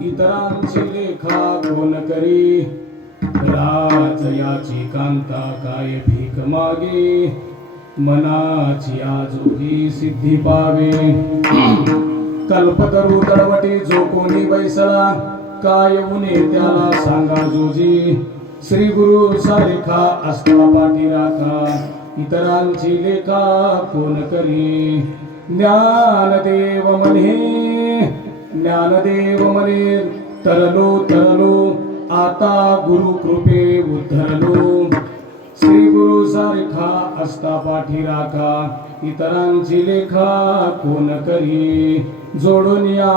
इतरांची लेखा कोण करी, राजयाची कांता काय भीक मागे, मनाची आजोही सिद्धी पावे. कल्पतरू तळवटी जो कोणी बैसला, काय उने त्याला सांगा जोजी. श्री गुरु सारिखा असता पाठी राखा, इतरांची लेखा कोण करी. ज्ञानदेव म्हणे तरलो तरलो, आता गुरु कृपे उद्धरलो. श्री गुरु सारिखा असता पाठी राखा, इतरांची लेखा कोण करी. जोडून या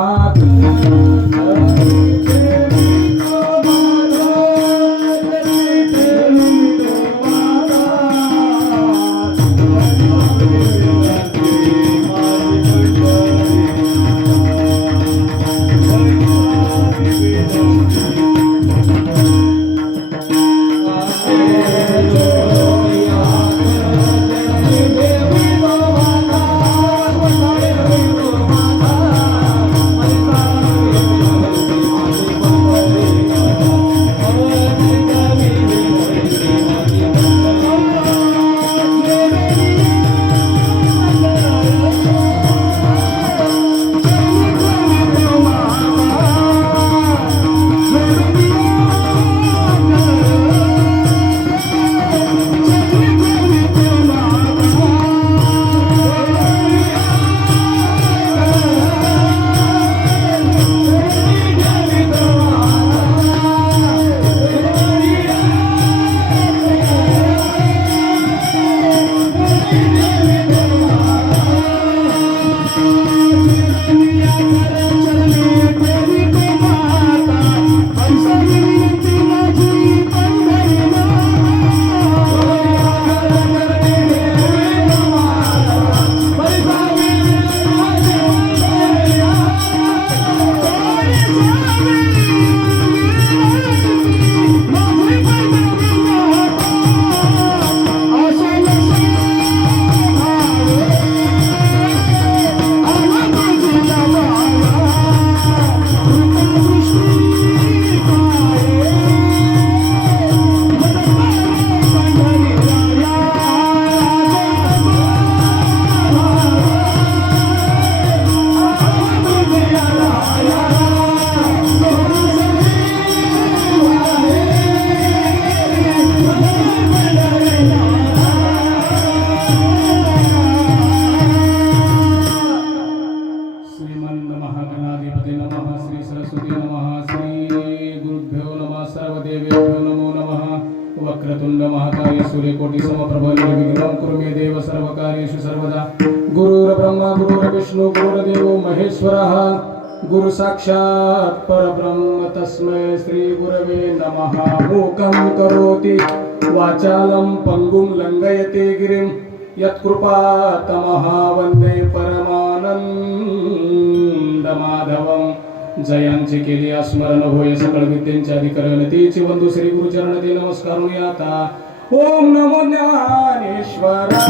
वक्रतुंड महाकाय सूर्यकोटि समप्रभ निर्विघ्नं कुरु मे देव सर्वकार्येषु सर्वदा. गुरुर्ब्रह्मा गुरुर्विष्णु गुरुर्देवो महेश्वरः, गुरु साक्षात् परब्रह्म तस्मै श्री गुरवे नमः. मूकं करोति वाचालं पंगुं लंघयते गिरिं, यत्कृपातमः वन्दे परमानंदमाधवं. जयांची केली स्मरण होय सकळ विद्यांची अधिकरण तेची वंदू श्री गुरुचरण ते नमस्कारुणी आता. ओम नमो ज्ञानेश्वरा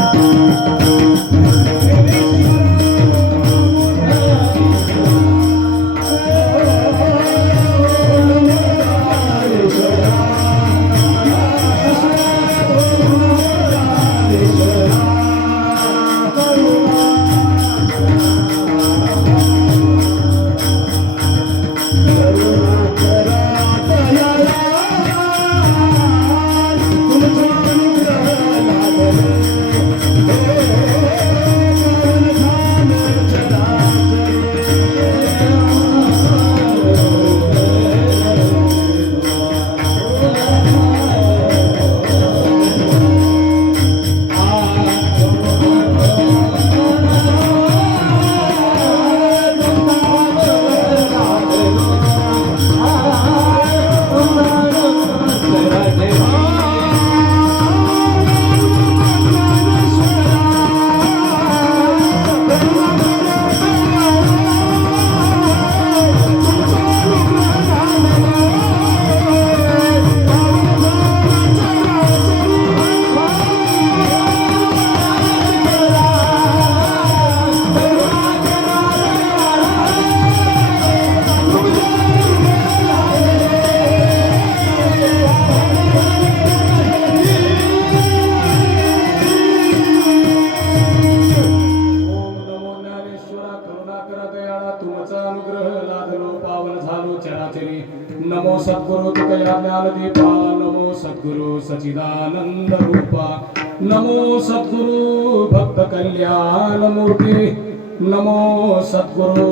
नमो सद्गुरु तुकया ज्ञानदीपा नमो सद्गुरु सचिदानंद रूपा नमो सद्गुरु भक्त कल्याण मूर्ती नमो सद्गुरु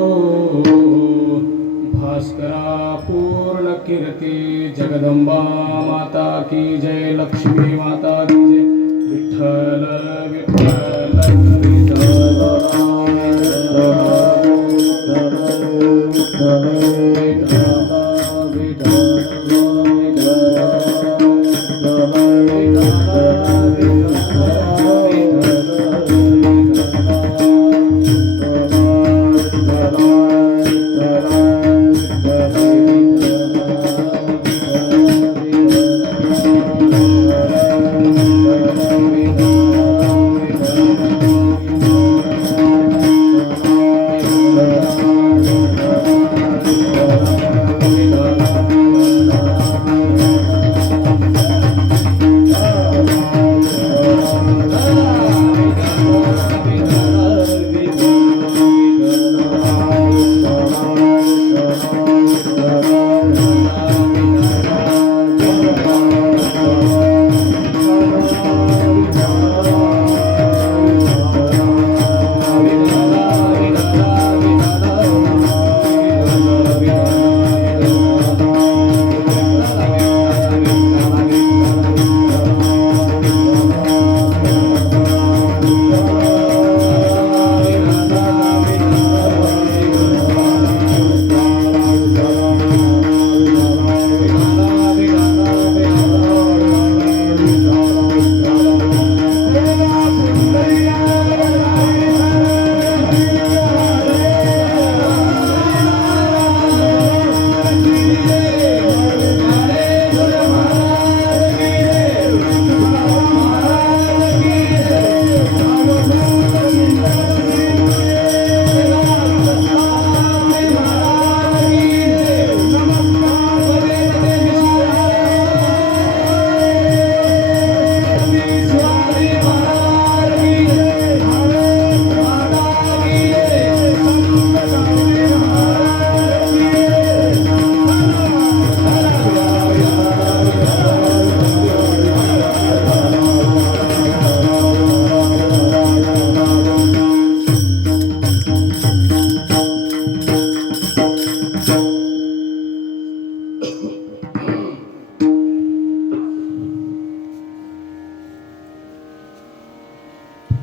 भास्करा पूर्ण कीर्ती जगदंबा माता की जय लक्ष्मी माता की जय विठ्ठल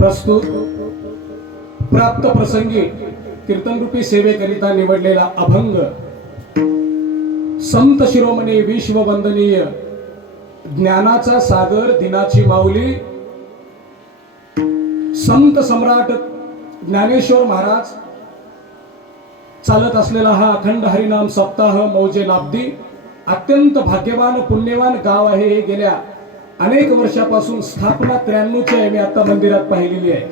प्रस्तुत प्राप्त प्रसंगी कीर्तनरूपी सेवेकरिता निवडलेला अभंग संत शिरोमणी विश्ववंदनीय ज्ञानाचा सागर दिनाची माऊली संत सम्राट ज्ञानेश्वर महाराज चालत असलेला हा अखंड हरिनाम सप्ताह मौजे लाभदी अत्यंत भाग्यवान पुण्यवान गाव आहे हे गेल्या अनेक वर्षापासून स्थापना 93ची आहे, मी आता मंदिरात पाहिलेली आहे.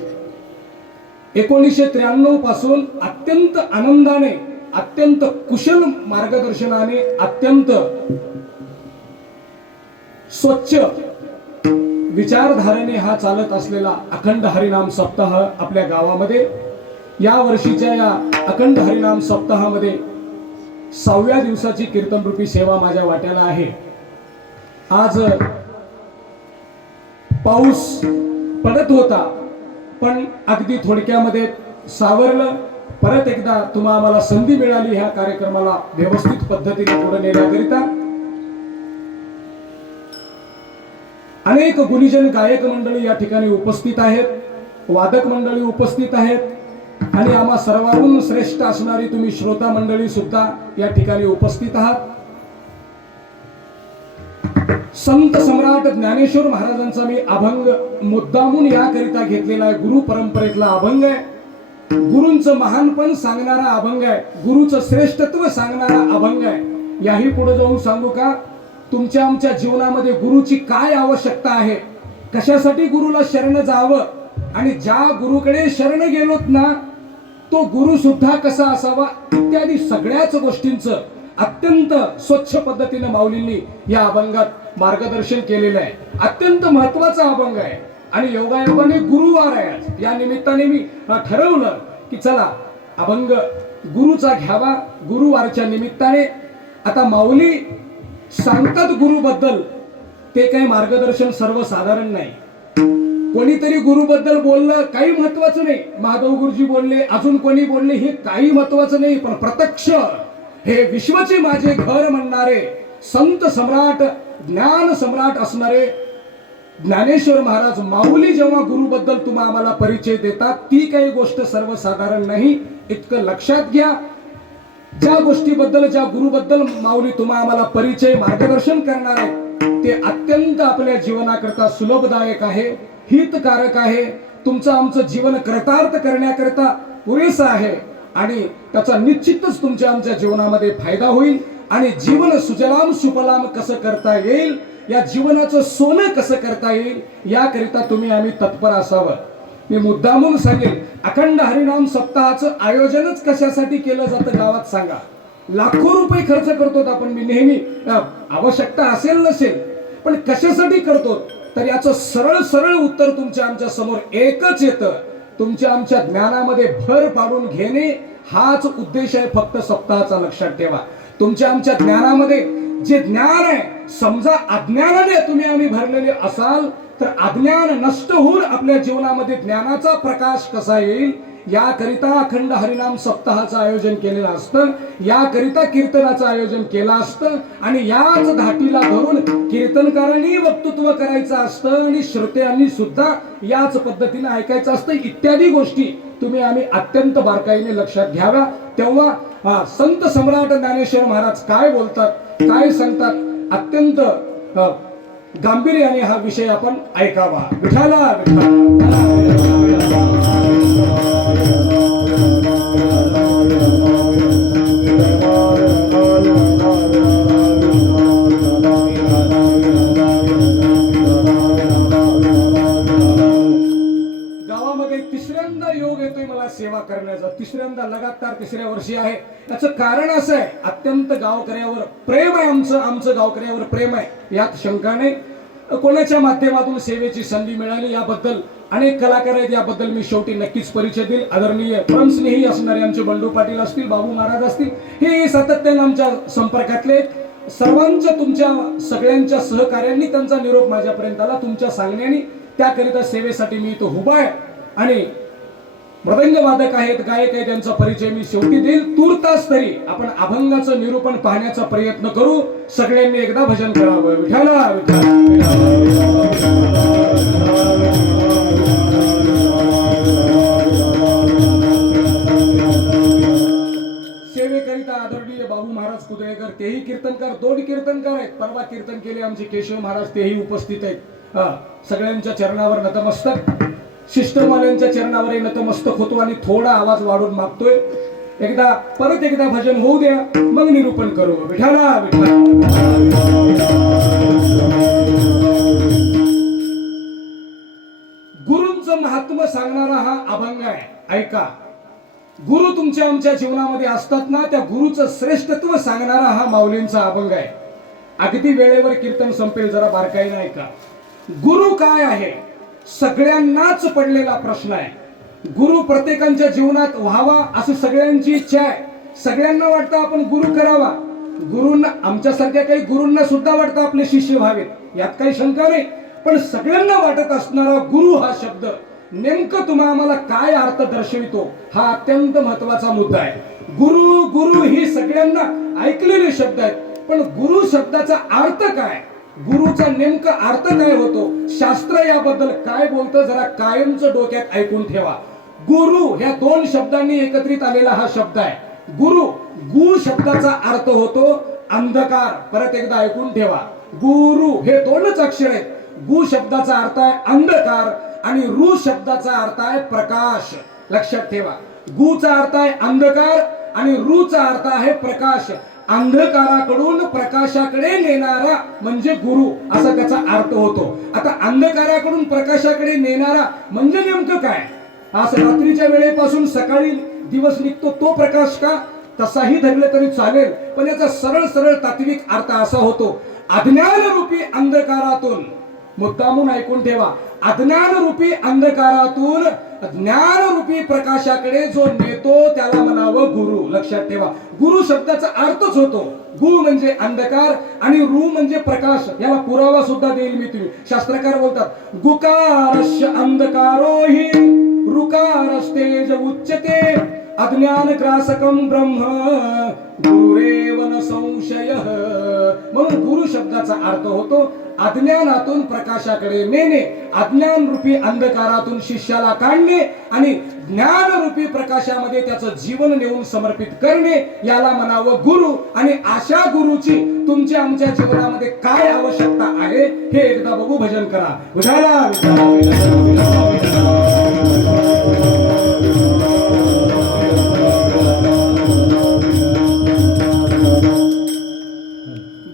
1993 पासून अत्यंत आनंदाने, अत्यंत कुशल मार्गदर्शनाने, अत्यंत स्वच्छ विचारधारेने हा चालत असलेला अखंड हरिनाम सप्ताह आपल्या गावामध्ये, या वर्षीच्या या अखंड हरिनाम सप्ताहामध्ये 6व्या दिवसाची कीर्तनरूपी सेवा माझ्या वाट्याला आहे. आज पाऊस पडत होता, पण अगदी थोडक्यामध्ये सावरलं. परत एकदा तुम्हा आम्हाला संधी मिळाली ह्या कार्यक्रमाला व्यवस्थित पद्धतीने पुढे नेण्याकरिता. अनेक गुणीजन गायक मंडळी या ठिकाणी उपस्थित आहेत, वादक मंडळी उपस्थित आहेत, आणि आम्हा सर्वांहून श्रेष्ठ असणारी तुम्ही श्रोता मंडळी सुद्धा या ठिकाणी उपस्थित आहात. संत सम्राट ज्ञानेश्वर महाराजांचा मी अभंग मुद्दामून याकरिता घेतलेला आहे. गुरु परंपरेतला अभंग आहे, गुरूंचं महानपण सांगणारा अभंग आहे, गुरुचं श्रेष्ठत्व सांगणारा अभंग आहे. याही पुढे जाऊन सांगू का, तुमच्या आमच्या जीवनामध्ये गुरुची काय आवश्यकता आहे, कशासाठी गुरुला शरण जावं, आणि ज्या गुरुकडे शरण गेलोत ना तो गुरु सुद्धा कसा असावा, इत्यादी सगळ्याच गोष्टींचं अत्यंत स्वच्छ पद्धतीने माऊलींनी या अभंगात मार्गदर्शन केलेलं आहे. अत्यंत महत्वाचा अभंग आहे आणि योगायोगाने गुरुवार आहे. या निमित्ताने मी ठरवलं की चला अभंग गुरुचा घ्यावा. गुरुवारच्या निमित्ताने आता माऊली सांगतात गुरुबद्दल, ते काही मार्गदर्शन सर्वसाधारण नाही. कोणीतरी गुरुबद्दल बोललं काही महत्वाचं नाही, माधव गुरुजी बोलले, अजून कोणी बोलले, हे काही महत्वाचं नाही. पण प्रत्यक्ष हे विश्वचे माझे घर म्हणणारे संत सम्राट, ज्ञान सम्राट असणारे ज्ञानेश्वर महाराज माऊली जेव्हा गुरुबद्दल तुम्हा आम्हाला परिचय देतात, ती काही गोष्ट सर्वसाधारण नाही. इतकं लक्षात घ्या. ज्या गोष्टीबद्दल, ज्या गुरुबद्दल माऊली तुम्हा आम्हाला परिचय, मार्गदर्शन करणार आहे, ते अत्यंत आपल्या जीवनाकरता सुलभदायक आहे, हितकारक आहे, तुमचं आमचं जीवन कृतार्थ करण्याकरता पुरेसं आहे, आणि त्याचा निश्चितच तुमच्या आमच्या जीवनामध्ये फायदा होईल. आणि जीवन सुजलाम सुफलाम कसं करता येईल, या जीवनाचं सोनं कसं करता येईल, याकरिता तुम्ही आम्ही तत्पर असावं. मी मुद्दामून सांगेल, अखंड हरिनाम सप्ताहाचं आयोजनच कशासाठी केलं जातं गावात सांगा. लाखो रुपये खर्च करतो आपण, मी नेहमी आवश्यकता असेल नसेल, पण कशासाठी करतो, तर याचं सरळ सरळ उत्तर तुमच्या आमच्या समोर एकच येतं. तुमच्या आमच्या ज्ञानामध्ये भर पाडून घेणे हाच उद्देश आहे फक्त सप्ताहाचा. लक्षात ठेवा, तुमच्या आमच्या ज्ञानामध्ये जे ज्ञान आहे, समजा अज्ञानाने तुम्ही आम्ही भरलेले असाल तर अज्ञान नष्ट होऊन आपल्या जीवनामध्ये ज्ञानाचा प्रकाश कसा येईल, याकरिता अखंड हरिनाम सप्ताहाचं आयोजन केलेलं असतं, याकरिता कीर्तनाचं आयोजन केलं असतं, आणि याच धाटीला धरून कीर्तनकारांनी वक्तृत्व करायचं असतं आणि श्रोत्यांनी सुद्धा याच पद्धतीने ऐकायचं असतं. इत्यादी गोष्टी तुम्ही आम्ही अत्यंत बारकाईने लक्षात घ्याव्या. तेव्हा संत सम्राट ज्ञानेश्वर महाराज काय बोलतात, काय सांगतात, अत्यंत गांभीर्याने हा विषय आपण ऐकावा. विठाला गावामध्ये तिसऱ्यांदा योग येतोय मला सेवा करण्याचा, तिसऱ्यांदा लगातार तिसऱ्या वर्षी आहे. याचं कारण असं आहे, अत्यंत गावकऱ्यावर प्रेम आहे, आमचं गावकऱ्यावर प्रेम आहे, यात शंका नाही. कोणाच्या माध्यमातून सेवेची संधी मिळाली याबद्दल अनेक कलाकार आहेत, याबद्दल मी शेवटी नक्कीच परिचय देईल. आदरणीय परमस्नेही असणारे आमचे बंडू पाटील असतील, बाबू महाराज असतील, हे सातत्याने आमच्या संपर्कातले. सर्वांच्या तुमच्या सगळ्यांच्या सहकार्यांनी त्यांचा निरोप माझ्यापर्यंत आला, तुमच्या सांगण्याने. त्याकरिता सेवेसाठी मी इथं उभा आहे. आणि मृदंग वादक आहेत, गायक आहेत, त्यांचा परिचय मी शेवटी देईल. तूर्तास तरी आपण अभंगाचं निरूपण पाहण्याचा प्रयत्न करू. सगळ्यांनी एकदा भजन करावं. विठाला सेवेकरिता आदरणीय बाबू महाराज कुदळेकर, तेही कीर्तनकार, 2 कीर्तनकार आहेत. परवा कीर्तन केले आमचे केशव महाराज, तेही उपस्थित आहेत. सगळ्यांच्या चरणावर नतमस्तक, शिष्टमाल्यांच्या चरणावर नतमस्तक होतो आणि थोडा आवाज वाढून मागतोय. परत एकदा भजन होऊ द्या, मग निरूपण करू. विठाला विठा तत्व सांगणारा हा अभंग आहे. ऐका, गुरु तुमच्या आमच्या जीवनामध्ये असतात ना, त्या गुरुचं श्रेष्ठत्व सांगणारा हा माऊलींचा अभंग आहे. अगदी वेळेवर कीर्तन संपेल, जरा बारकाईने ऐका. गुरु काय आहे सगळ्यांनाच पडलेला प्रश्न आहे. गुरु प्रत्येकाच्या जीवनात व्हावा असं सगळ्यांची इच्छा आहे. सगळ्यांना वाटतं आपण गुरु करावा. गुरुंना, आमच्यासारख्या काही गुरुंना सुद्धा वाटतं आपले शिष्य व्हावेत, यात काही शंका नाही. पण सगळ्यांना वाटत असणारा गुरु हा शब्द नेमकं तुम्हा आम्हाला काय अर्थ दर्शवितो, हा अत्यंत महत्वाचा मुद्दा आहे. गुरु गुरु ही सगळ्यांना ऐकलेले शब्द आहेत, पण गुरु शब्दाचा अर्थ काय, गुरुचा नेमका अर्थ काय होतो, शास्त्र याबद्दल काय बोलतं, जरा कायमचं डोक्यात ऐकून ठेवा. गुरु ह्या दोन शब्दांनी एकत्रित आलेला हा शब्द आहे. गुरु, गु शब्दाचा अर्थ होतो अंधकार. परत एकदा ऐकून ठेवा, गुरु हे दोनच अक्षर आहेत. गु शब्दाचा अर्थ आहे अंधकार आणि रु शब्दाचा अर्थ आहे प्रकाश. लक्षात ठेवा, गुचा अर्थ आहे अंधकार आणि रुचा अर्थ आहे प्रकाश. अंधकाराकडून प्रकाशाकडे नेणारा म्हणजे गुरु, असा त्याचा अर्थ होतो. आता अंधकाराकडून प्रकाशाकडे नेणारा म्हणजे नेमकं काय? असं रात्रीच्या वेळेपासून सकाळी दिवस निघतो तो प्रकाश का? तसाही धरले तरी चालेल, पण याचा सरळ सरळ तात्विक अर्थ असा होतो, अज्ञान रूपी अंधकारातून, मुद्दामून ऐकून ठेवा, अज्ञान रूपी अंधकारातून ज्ञान रूपी प्रकाशाकडे जो नेतो त्याला म्हणावं गुरु. लक्षात ठेवा, गुरु शब्दाचा अर्थच होतो, गु म्हणजे अंधकार आणि रु म्हणजे प्रकाश. याला पुरावा सुद्धा देईल मी. तुम्ही शास्त्रकार बोलतात, गुकारस्य अंधकारोहि रुकारस्तेज उच्यते अज्ञान ग्रासकम ब्रह्म गुरुरेव न संशय. म्हणून गुरु शब्दाचा अर्थ होतो अज्ञानातून प्रकाशाकडे नेणे, अज्ञान रूपी अंधकारातून शिष्याला काढणे आणि ज्ञान रूपी प्रकाशामध्ये त्याचं जीवन नेऊन समर्पित करणे, याला म्हणावं गुरु. आणि अशा गुरुची तुमच्या आमच्या जीवनामध्ये काय आवश्यकता आहे हे एकदा बघू. भजन करा.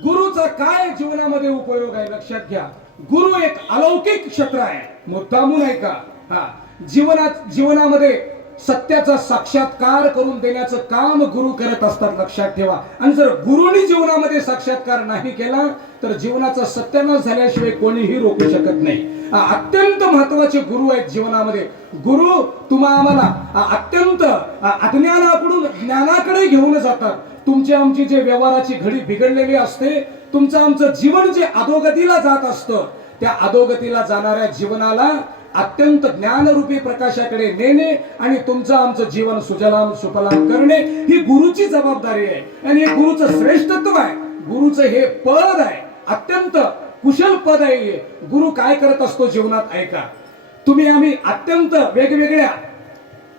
गुरुचा काय जीवनामध्ये उपयोग आहे लक्षात घ्या. गुरु एक अलौकिक क्षेत्र आहे. मुद्दामून ऐका. जीवनामध्ये सत्याचा साक्षात्कार करून देण्याचं काम गुरु करत असतात. लक्षात ठेवा. आणि जर गुरुनी जीवनामध्ये साक्षात्कार नाही केला तर जीवनाचा सत्यानाश झाल्याशिवाय कोणीही रोखू शकत नाही. अत्यंत महत्वाचे गुरु आहेत जीवनामध्ये. गुरु तुम्हा आम्हाला अत्यंत अज्ञानाकडून ज्ञानाकडे घेऊन जातात. तुमची आमची जे व्यवहाराची घडी बिघडलेली असते, तुमचं आमचं जीवन जे अधोगतीला जात असतं, त्या अधोगतीला जाणाऱ्या जीवनाला अत्यंत ज्ञानरूपी प्रकाशाकडे नेणे आणि तुमचं आमचं जीवन सुजलाम सुफलाम करणे ही गुरुची जबाबदारी आहे. आणि हे गुरुचं श्रेष्ठत्व आहे. गुरुचं हे पद आहे, अत्यंत कुशल पद आहे. गुरु काय करत असतो जीवनात ऐका. तुम्ही आम्ही अत्यंत वेगवेगळ्या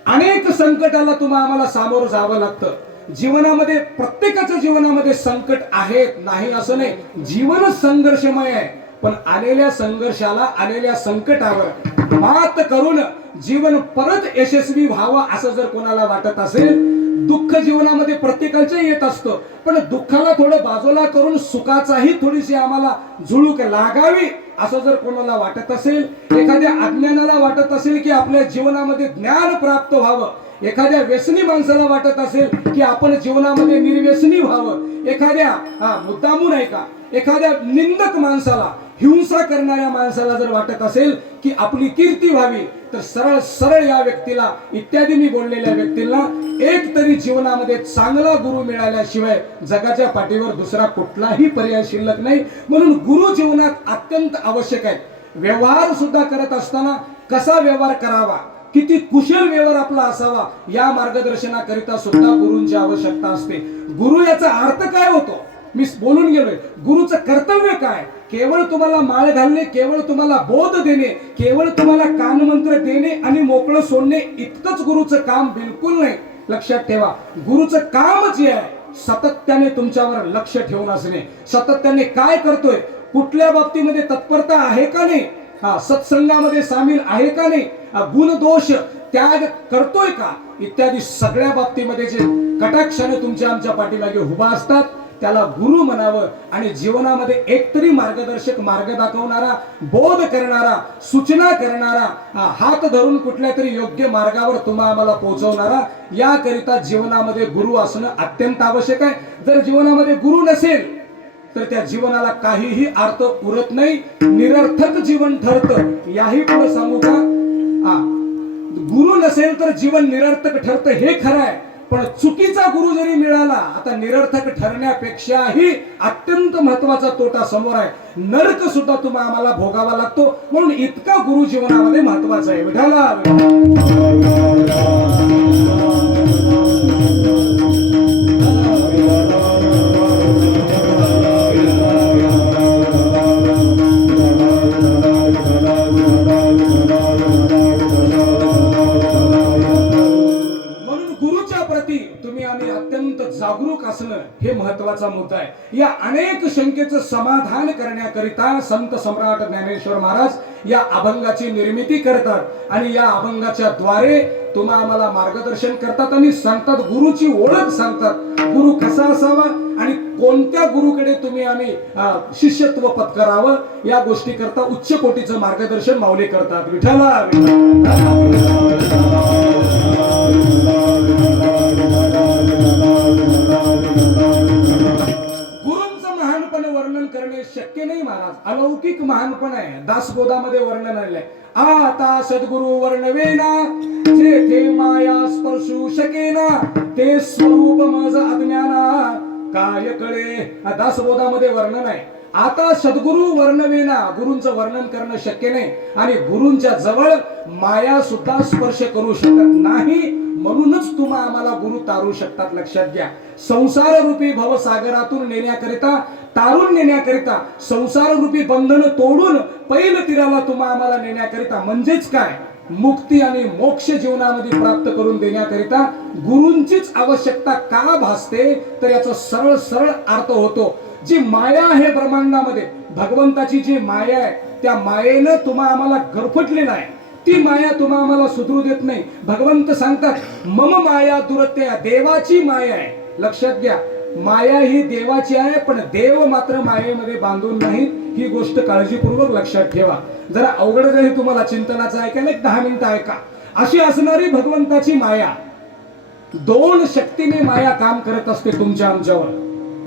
अनेक संकटाला तुम्हा आम्हाला सामोरं जावं लागतं. जीवनामध्ये प्रत्येकाच्या जीवनामध्ये संकट आहेत, नाही असं नाही. जीवन संघर्षमय आहे, पण आलेल्या संघर्षाला, आलेल्या संकटावर मात करून जीवन परत यशस्वी व्हावं असं जर कोणाला वाटत असेल, दुःख जीवनामध्ये प्रत्येकाच्या येत असतं, पण दुःखाला थोडं बाजूला करून सुखाचाही थोडीशी आम्हाला झुळूक लागावी असं जर कोणाला वाटत असेल, एखाद्या अज्ञानाला वाटत असेल की आपल्या जीवनामध्ये ज्ञान प्राप्त व्हावं, एखाद्या व्यसनी माणसाला वाटत असेल की आपण जीवनामध्ये निर्व्यसनी व्हावं, एखाद्या मुद्दामून ऐका, एखाद्या निंदक माणसाला, हिंसा करणाऱ्या माणसाला जर वाटत असेल की आपली कीर्ती व्हावी, तर सरळ सरळ या व्यक्तीला, इत्यादी मी बोललेल्या व्यक्तीला एक तरी जीवनामध्ये चांगला गुरु मिळाल्याशिवाय जगाच्या पाठीवर दुसरा कुठलाही पर्याय शिल्लक नाही. म्हणून गुरु जीवनात अत्यंत आवश्यक आहे. व्यवहार सुद्धा करत असताना कसा व्यवहार करावा, किती कुशल व्यवहार आपला असावा, या मार्गदर्शनाकरिता सुद्धा गुरूंची आवश्यकता असते. गुरु याचा अर्थ काय होतो मी बोलून गेलोय. गुरुचं कर्तव्य काय? केवळ तुम्हाला माळ घालणे, केवळ तुम्हाला बोध देणे, केवळ तुम्हाला कानमंत्र देणे आणि मोकळं सोडणे इतकंच गुरुचं काम बिलकुल नाही. लक्षात ठेवा, गुरुचं काम जे आहे सातत्याने तुमच्यावर लक्ष ठेवून असणे. सातत्याने काय करतोय, कुठल्या बाबतीमध्ये तत्परता आहे का नाही, सत्संगामध्ये सामील आहे का नाही, गुण दोष त्याग करतोय का, इत्यादी सगळ्या बाबतीमध्ये जे कटाक्षाने तुमच्या आमच्या पाठीमागे उभा असतात त्याला गुरु म्हणावं आणि जीवनामध्ये एकतरी मार्गदर्शक, मार्ग दाखवणारा, बोध करणारा, सूचना करणारा, हात धरून कुठल्या तरी योग्य मार्गावर तुम्हा आम्हाला पोहोचवणारा, याकरिता जीवनामध्ये गुरु असणं अत्यंत आवश्यक आहे. जर जीवनामध्ये गुरु नसेल तर त्या जीवनाला काहीही अर्थ उरत नाही, निरर्थक जीवन ठरतं. याही पुढे सांगू का, गुरु नसेल तर जीवन निरर्थक ठरतं हे खरं आहे. पण चुकीचा गुरु जरी मिळाला, आता निरर्थक ठरण्यापेक्षाही अत्यंत महत्वाचा तोटा समोर आहे. नरक सुद्धा तुम्हा आम्हाला भोगावा लागतो. म्हणून इतका गुरु जीवनामध्ये महत्वाचा आहे. विठाला जागरूक असणं हे महत्वाचा मुद्दा आहे. या अनेक शंकेचं समाधान करण्याकरिता संत सम्राट ज्ञानेश्वर महाराज या अभंगाची निर्मिती करतात आणि या अभंगाच्या द्वारे तुम्हा आम्हाला मार्गदर्शन करतात आणि सांगतात, गुरुची ओळख सांगतात. गुरु कसा असावा आणि कोणत्या गुरुकडे तुम्ही आम्ही शिष्यत्व पत्करावं, या गोष्टी करता उच्च कोटीचं मार्गदर्शन माऊली करतात. विठ्ठला गुरूंचं महानपण वर्णन करणे शक्य नाही महाराज. अलौकिक महानपण आहे. दासबोधामध्ये वर्णन आलंय. आता सद्गुरु वर्णवेना जेथे माया स्पर्शू शकेना, ते स्वरूप मज अज्ञाना काय कळे. दासबोधामध्ये वर्णन आहे. आता सद्गुरु वर्णवेना, गुरूंचं वर्णन करणं शक्य नाही आणि गुरूंच्या जवळ माया सुद्धा स्पर्श करू शकत नाही. म्हणूनच तुम्हा आम्हाला गुरु तारू शकतात. लक्षात घ्या, संसार रूपी भवसागरातून नेण्याकरिता, तारून नेण्याकरिता, संसार रूपी बंधन तोडून पैल तीराला तुम्हा आम्हाला नेण्याकरिता, म्हणजेच काय, मुक्ती आणि मोक्ष जीवनामध्ये प्राप्त करून देण्याकरिता गुरूंचीच आवश्यकता का भासते, तर याचा सरळ सरळ अर्थ होतो. जी माया आहे ब्रह्मांडामध्ये, भगवंताची जी माया आहे, त्या मायेनं तुम्हा आम्हाला गरफटलेला आहे. ती माया तुम्हा आम्हाला सुधरू देत नाही. भगवंत सांगतात, मम माया दुरत्या, देवाची माया आहे. लक्षात घ्या, माया ही देवाची आहे, पण देव मात्र मायेमध्ये बांधून नाहीत. ही गोष्ट काळजीपूर्वक लक्षात ठेवा. जरा अवघड जरी तुम्हाला चिंतनाचं ऐकायला 10 मिनिटं ऐका. अशी असणारी भगवंताची माया, दोन शक्तीने माया काम करत असते तुमच्या आमच्यावर.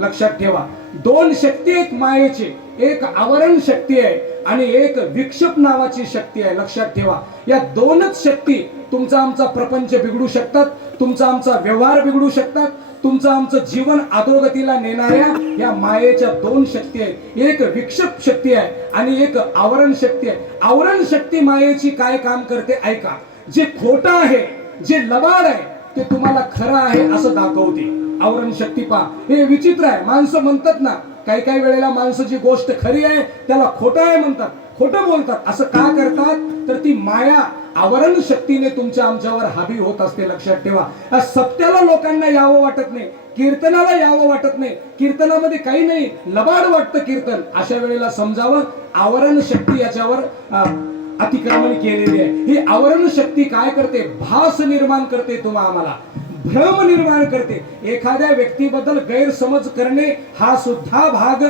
लक्षात ठेवा, दोन शक्ती आहेत मायेची. एक आवरण शक्ती आहे आणि एक विक्षेप नावाची शक्ती आहे. लक्षात ठेवा, या दोनच शक्ती तुमचा आमचा प्रपंच बिघडू शकतात, तुमचा आमचा व्यवहार बिघडू शकतात, तुमचं आमचं जीवन अधोगतीला नेणाऱ्या या मायेच्या दोन शक्ती आहेत. एक विक्षेप शक्ती आहे आणि एक आवरण शक्ती आहे. आवरण शक्ती मायेची काय काम करते ऐका. जे खोटं आहे, जे लबाड आहे, ते तुम्हाला खरं आहे असं दाखवते. आवरण शक्ती पहा, हे विचित्र आहे. माणसं म्हणतात ना, काही वेळेला माणसं जी गोष्ट खरी आहे त्याला खोटं आहे म्हणतात, खोटं बोलतात. असं का करतात, तर ती माया आवरण शक्तीने तुमच्या आमच्यावर हावी होत असते. लक्षात ठेवा, सत्याला लोकांना यावं वाटत नाही, कीर्तनाला यावं वाटत नाही, कीर्तनामध्ये काही नाही, लबाड वाटतं कीर्तन. अशा वेळेला समजावं, आवरण शक्ती याच्यावर अतिक्रमण केलेली आहे. ही आवरण शक्ती काय करते, भास निर्माण करते, तुम्हा आम्हाला भ्रम निर्माण करते. एखाद्या व्यक्तीबद्दल गैरसमज करणे हा सुद्धा भाग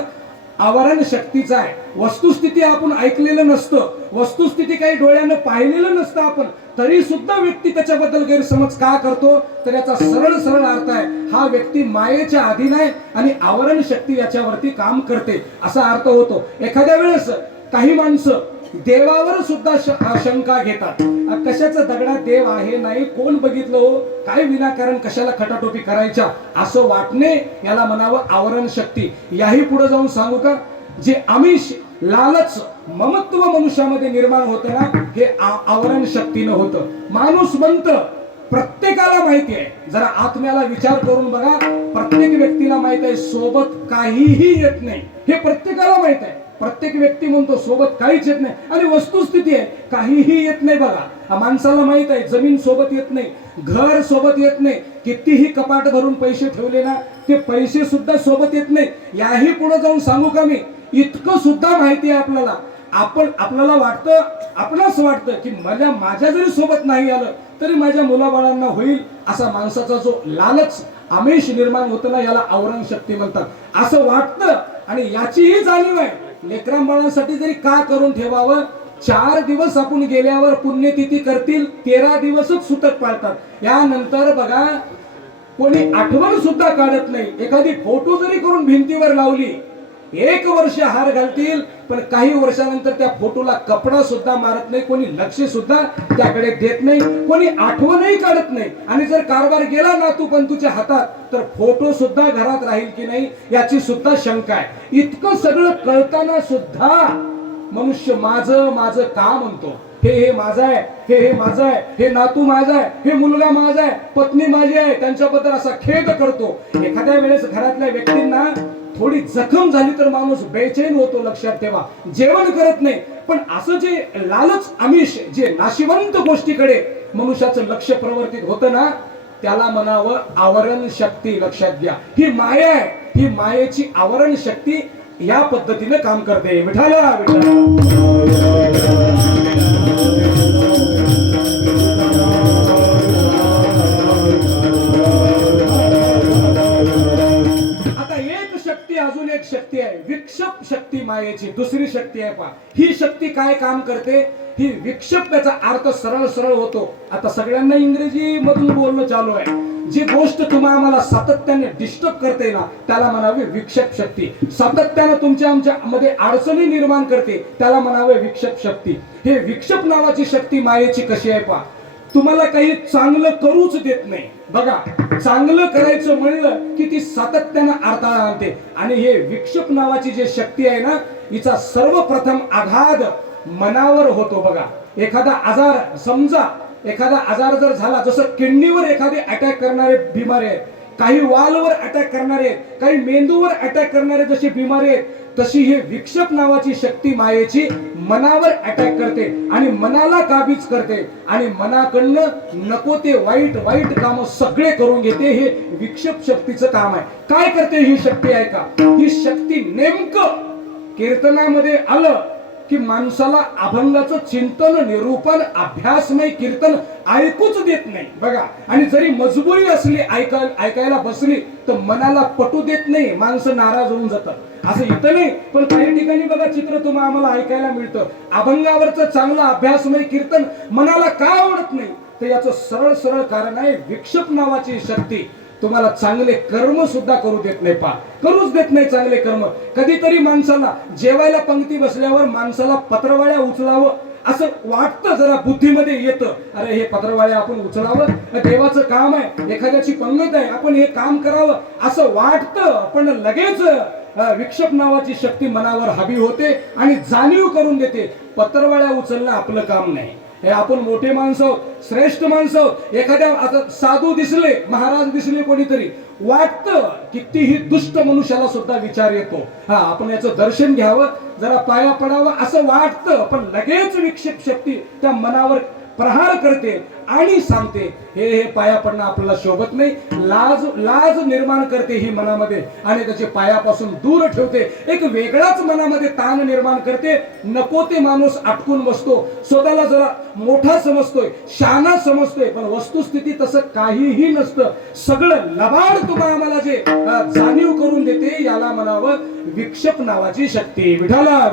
आवरण शक्तीचा आहे. वस्तुस्थिती आपण ऐकलेलं नसतं, वस्तुस्थिती काही डोळ्यानं पाहिलेलं नसतं आपण, तरी सुद्धा व्यक्ती त्याच्याबद्दल गैरसमज का करतो, तर याचा सरळ सरळ अर्थ आहे, हा व्यक्ती मायेच्या अधीन आहे आणि आवरण शक्ती याच्यावरती काम करते असा अर्थ होतो. एखाद्या वेळेस काही माणसं देवावर सुद्धा शंका घेतात. कशाचा दगडात देव आहे नाही, कोण बघितलं हो, काय विनाकारण कशाला खटाटोपी करायच्या, असं वाटणे याला म्हणावं आवरण शक्ती. याही पुढे जाऊन सांगू का, जे आमिष, लालच, ममत्व मनुष्यामध्ये निर्माण होतं ना, हे आवरण शक्तीनं होतं. माणूस म्हणतं, प्रत्येकाला माहिती आहे, जरा आत्म्याला विचार करून बघा, प्रत्येक व्यक्तीला माहित आहे सोबत काहीही येत नाही. हे प्रत्येकाला माहित आहे. प्रत्येक व्यक्ती म्हणतो सोबत काहीच येत नाही, आणि वस्तुस्थिती आहे काहीही येत नाही. बघा, माणसाला माहित आहे जमीन सोबत येत नाही, घर सोबत येत नाही, कितीही कपाट भरून पैसे ठेवले ना, ते पैसे सुद्धा सोबत येत नाही. याही पुढे जाऊन सांगू का मी, इतकं सुद्धा माहिती आहे आपल्याला. आपल्याला वाटतं, आपणास वाटतं की माझ्या जरी सोबत नाही आलं तरी माझ्या मुलाबाळांना होईल, असा माणसाचा जो लालच आमिष निर्माण होतं ना, याला आवरण शक्ती म्हणतात असं वाटतं. आणि याचीही जाणीव आहे लेकरांबाळांसाठी जरी का करून ठेवावं. 4 दिवस आपण गेल्यावर पुण्यतिथी करतील, 13 दिवसच सुतक पाळतात. यानंतर बघा कोणी आठवण सुद्धा काढत नाही. एखादी फोटो जरी करून भिंतीवर लावली, 1 वर्ष हार घालतील, पण काही वर्षानंतर त्या फोटोला कपडा सुद्धा मारत नाही, कोणी लक्ष सुद्धा त्याकडे देत नाही, कोणी आठवणही काढत नाही. आणि जर कारभार गेला नातू पंतूच्या हातात तर फोटो सुद्धा घरात राहील की नाही याची सुद्धा शंका आहे. इतकं सगळं कळताना सुद्धा मनुष्य माझं माझं का म्हणतो. हे माझं आहे, हे माझं आहे, हे नातू माझा आहे, हे मुलगा माझा आहे, पत्नी माझी आहे, त्यांच्याबद्दल असा खेद करतो. एखाद्या वेळेस घरातल्या व्यक्तींना थोडी जखम झाली तर माणूस बेचैन होतो, लक्षात ठेवा. जेवण करत नाही. पण असं जे लालच आमिष, जे नाशिवंत गोष्टीकडे मनुष्याचं लक्ष प्रवर्तित होतं ना, त्याला म्हणावं आवरण शक्ती. लक्षात घ्या, ही माया आहे. ही मायेची आवरण शक्ती या पद्धतीने काम करते. विठाला अजून एक शक्ती आहे, विक्षेप शक्ती मायेची. दुसरी शक्ती आहे पहा. ही शक्ती काय काम करते. ही विक्षेप, त्याचा अर्थ सरळ सरळ होतो. आता सगळ्यांना इंग्रजी मधून बोलणं चालू आहे. जी गोष्ट तुम्हाला सातत्याने डिस्टर्ब करते ना, त्याला म्हणावे विक्षेप शक्ती. सातत्याने तुमच्या आमच्या मध्ये अडचणी निर्माण करते, त्याला म्हणावे विक्षेप शक्ती. हे विक्षेप नावाची शक्ती मायेची कशी आहे पहा. तुम्हाला काही चांगलं करूच देत नाही. बघा, चांगलं करायचं म्हणलं की ती सातत्यानं अडथळा आणते. आणि हे विक्षेप नावाची जी शक्ती आहे ना, हिचा सर्वप्रथम आघात मनावर होतो. बघा, एखादा आजार, समजा एखादा आजार जर झाला, जसं किडनीवर एखादे अटॅक करणारे बिमारी आहेत, काही वालवर अटॅक करणारे आहेत, काही मेंदूवर अटॅक करणारे जशी बिमारी आहेत, तशी हे विक्षेप नावाची शक्ती मायेची मनावर अटॅक करते आणि मनाला काबीज करते आणि मनाकडनं नको ते वाईट वाईट काम सगळे करून घेते. हे विक्षेप शक्तीचं काम आहे. काय करते ही शक्ती आहे का. ही शक्ती नेमकं कीर्तनामध्ये आलं की माणसाला अभंगाचं चिंतन, निरूपण, अभ्यास नाही, कीर्तन ऐकूच देत नाही. बघा, आणि जरी मजबुरी असली ऐकायला बसली तर मनाला पटू देत नाही, माणसं नाराज होऊन जातात. असं इथं नाही, पण काही ठिकाणी बघा चित्र आम्हाला ऐकायला मिळतं. अभंगावरचं चांगला अभ्यास नाही, कीर्तन मनाला का आवडत नाही, तर याचं सरळ सरळ कारण आहे विक्षेप नावाची शक्ती. तुम्हाला चांगले कर्म सुद्धा करू देत नाही. करूच देत नाही चांगले कर्म. कधीतरी माणसाला जेवायला पंक्ती बसल्यावर माणसाला पत्रवाळ्या उचलावं असं वाटतं, जरा बुद्धीमध्ये येतं. अरे हे पत्रवाळ्या आपण उचलावं, देवाचं काम आहे, एखाद्याची पंगत आहे, आपण हे काम करावं असं वाटतं. पण लगेच विक्षेप नावाची शक्ती मनावर हवी होते आणि जाणीव करून देते, पत्रवाळ्या उचलणं आपलं काम नाही. हे आपण मोठे माणसं, श्रेष्ठ माणसं, एखाद्या आता साधू दिसले, महाराज दिसले, कोणीतरी वाटतं, कितीही दुष्ट मनुष्याला सुद्धा विचार येतो, हा आपण याचं दर्शन घ्यावं, जरा पाया पडावं असं वाटतं. पण लगेच विक्षेप शक्ती त्या मनावर प्रहार करते आणि सांगते हे पाया पडणं आपल्याला शोभत नाही. लाज निर्माण करते ही मनामध्ये आणि त्याचे पायापासून दूर ठेवते. एक वेगळाच मनामध्ये ताण निर्माण करते. नको ते माणूस अटकून बसतो, स्वतःला जरा मोठा समजतोय, शहाणा समजतोय, पण वस्तुस्थिती तसं काहीही नसतं. सगळं लबाड आम्हाला जे जाणीव करून देते, याला म्हणावं विक्षेप नावाची शक्ती. विठाला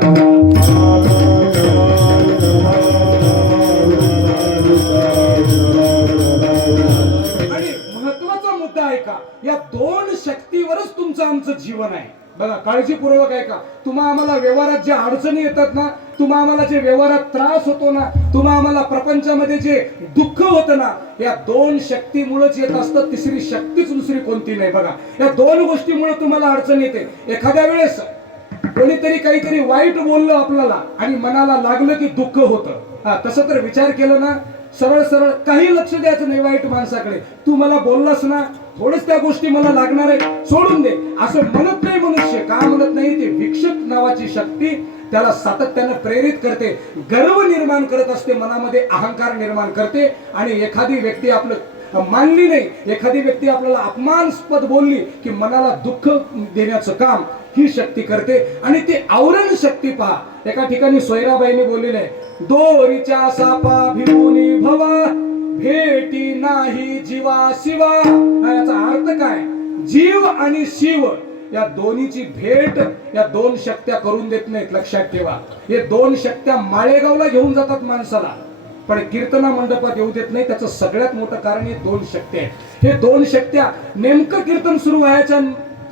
आणि महत्वाचा मुद्दा आहे का, या दोन शक्तीवरच तुमचं आमचं जीवन आहे. बघा, काळजीपूर्वक आहे का. आम्हाला व्यवहारात ज्या अडचणी येतात ना, आम्हाला जे व्यवहारात त्रास होतो ना, आम्हाला प्रपंचामध्ये जे दुःख होतं ना, या दोन शक्तीमुळेच येत असतं. तिसरी शक्तीच दुसरी कोणती नाही. बघा, या दोन गोष्टीमुळे तुम्हाला अडचण येते. एखाद्या वेळेस कोणीतरी काहीतरी वाईट बोललं आपल्याला आणि मनाला लागलं की दुःख होतं. तसं तर विचार केलं ना, सरळ सरळ काही लक्ष द्यायचं नाही वाईट माणसाकडे. तू मला बोललास ना, थोडंच त्या गोष्टी मला लागणार आहे, सोडून दे असं म्हणत नाही मनुष्य. का म्हणत नाही, ते विक्षेप नावाची शक्ती त्याला सातत्यानं प्रेरित करते, गर्व निर्माण करत असते, मनामध्ये अहंकार निर्माण करते. आणि एखादी व्यक्ती आपलं मानली नाही, एखादी व्यक्ती आपल्याला अपमानास्पद बोलली की मनाला दुःख देण्याचं काम ही शक्ती करते. आणि ती आवरण शक्ती पहा, एका ठिकाणी सोयराबाईंनी बोललेलं आहे, दोरीच्या सापा भिवूनी भवा भेटी नाही जीवा शिवा. याचा अर्थ काय? जीव आणि शिव या दोन्हीची भेट या दोन शक्त्या करून देत नाहीत. लक्षात ठेवा, हे दोन शक्त्या माळेगावला घेऊन जातात माणसाला, पण कीर्तना मंडपात येऊ देत नाही. त्याचं सगळ्यात मोठं कारण हे दोन शक्त्या आहेत. हे दोन शक्त्या नेमकं कीर्तन सुरू व्हायच्या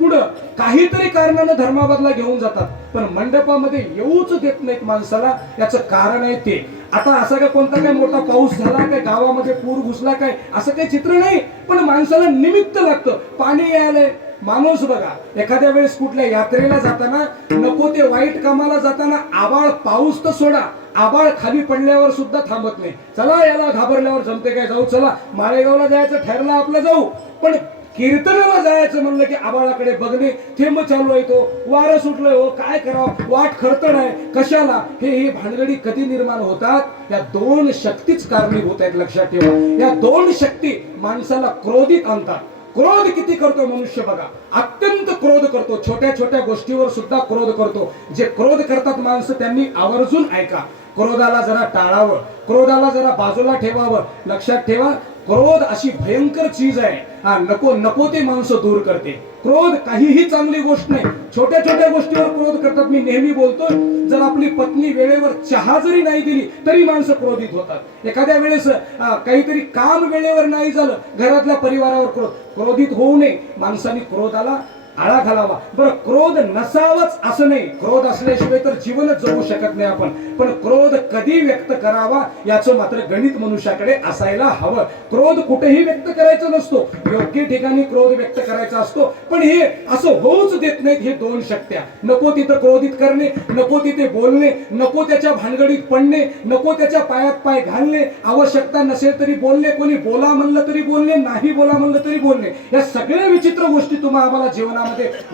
पुढं काहीतरी कारणानं धर्माबादला घेऊन जातात, पण मंडपामध्ये येऊच देत नाहीत माणसाला. याचं कारण आहे ते. आता असा काय कोणता काय मोठा पाऊस झाला काय, गावामध्ये पूर घुसला काय, असं काही चित्र नाही, पण माणसाला निमित्त लागतं. पाणी यायलंय, माणूस बघा एखाद्या वेळेस कुठल्या यात्रेला जाताना, नको ते वाईट कामाला जाताना, आबाळ पाऊस तर सोडा, आबाळ खाली पडल्यावर सुद्धा थांबत नाही. चला याला घाबरल्यावर जमते काय, जाऊ, चला माळेगावला जायचं ठरलं आपलं, जाऊ. पण कीर्तनाला जायचं म्हणलं की आबाळाकडे बघणे, थेंब चालू आहे, तो वारं सुटलंय, हो काय करावं, वाट खरतड आहे, कशाला, हे भानगडी कधी निर्माण होतात? या दोन शक्तीच कारणीभूत आहेत. लक्षात ठेवा, या दोन शक्ती माणसाला क्रोधित आणतात. क्रोध किती करतो मनुष्य बघा, अत्यंत क्रोध करतो, छोट्या छोट्या गोष्टीवर सुद्धा क्रोध करतो. जे क्रोध करतात माणसं त्यांनी आवर्जून ऐका, क्रोधाला जरा टाळावं, क्रोधाला जरा बाजूला ठेवावं. लक्षात ठेवा, क्रोध अशी भयंकर चीज आहे, नको नको ते माणसं दूर करते. क्रोध काहीही चांगली गोष्ट नाही. छोट्या छोट्या गोष्टीवर क्रोध करतात. मी नेहमी बोलतो, जर आपली पत्नी वेळेवर चहा जरी नाही दिली तरी माणसं क्रोधित होतात. एखाद्या वेळेस काहीतरी काम वेळेवर नाही झालं, घरातल्या परिवारावर क्रोधित होऊ नये. माणसाने क्रोधाला आळा घालावा. बरं, क्रोध नसावाच असं नाही, क्रोध असल्याशिवाय तर जीवनच जगू शकत नाही आपण, पण क्रोध कधी व्यक्त करावा याचं मात्र गणित मनुष्याकडे असायला हवं. क्रोध कुठेही व्यक्त करायचा नसतो, योग्य ठिकाणी क्रोध व्यक्त करायचा असतो, पण हे असं होऊच देत नाहीत हे दोन शक्त्या. नको तिथं क्रोधित करणे, नको तिथे बोलणे, नको त्याच्या भानगडीत पडणे, नको त्याच्या पायात पाय घालणे, आवश्यकता नसेल तरी बोलणे, कोणी बोला म्हणलं तरी बोलणे, नाही बोला म्हणलं तरी बोलणे. या सगळ्या विचित्र गोष्टी तुम्हा आम्हाला जीवनामध्ये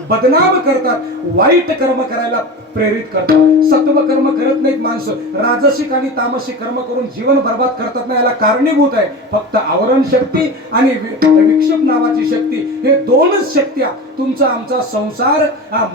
बदनाम करतात, वाईट कर्म करायला प्रेरित करतात. सत्व कर्म करत नाहीत माणसं, राजसिक आणि तामसिक कर्म करून जीवन बर्बाद करतात ना. याला कारणीभूत आहे फक्त आवरण शक्ती आणि विक्षेप नावाची शक्ती. हे दोनच शक्त्या तुमचा आमचा संसार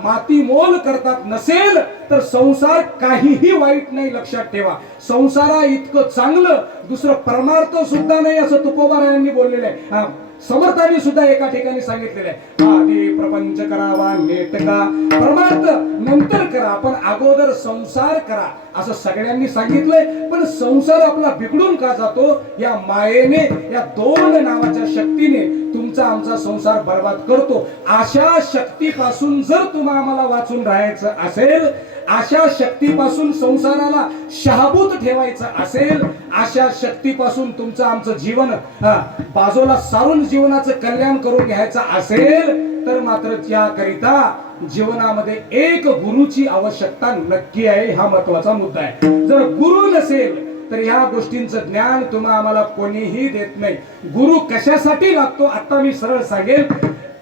मातीमोल करतात. नसेल तर संसार काहीही वाईट नाही. लक्षात ठेवा, संसारा इतकं चांगलं दुसरं परमार्थ सुद्धा नाही, असं तुकोबारायांनी बोललेलं आहे. समर्थांनी सुद्धा एका ठिकाणी सांगितलेलं आहे, आधी प्रपंच करावा नेटका, परमार्थ नंतर करा, पण अगोदर संसार करा, असं सगळ्यांनी सांगितलंय. पण संसार आपला बिघडून का जातो? या मायेने, या दोन नावाच्या शक्तीने तुमचा आमचा संसार बर्बाद करतो. अशा शक्तीपासून जर तुम्हा आम्हाला वाचून राहायचं असेल, अशा शक्तीपासून संसाराला शाबूत ठेवायचं असेल, अशा शक्तीपासून तुमचं आमचं जीवन बाजूला सारून जीवनाचं कल्याण करून घ्यायचं असेल, तर मात्र त्याकरिता जीवनामध्ये एक गुरुची आवश्यकता नक्की आहे. हा महत्वाचा मुद्दा आहे. जर गुरु नसेल तर ह्या गोष्टींचं ज्ञान तुम्हा आम्हाला कोणीही देत नाही. गुरु कशासाठी लागतो आता मी सरळ सांगेल.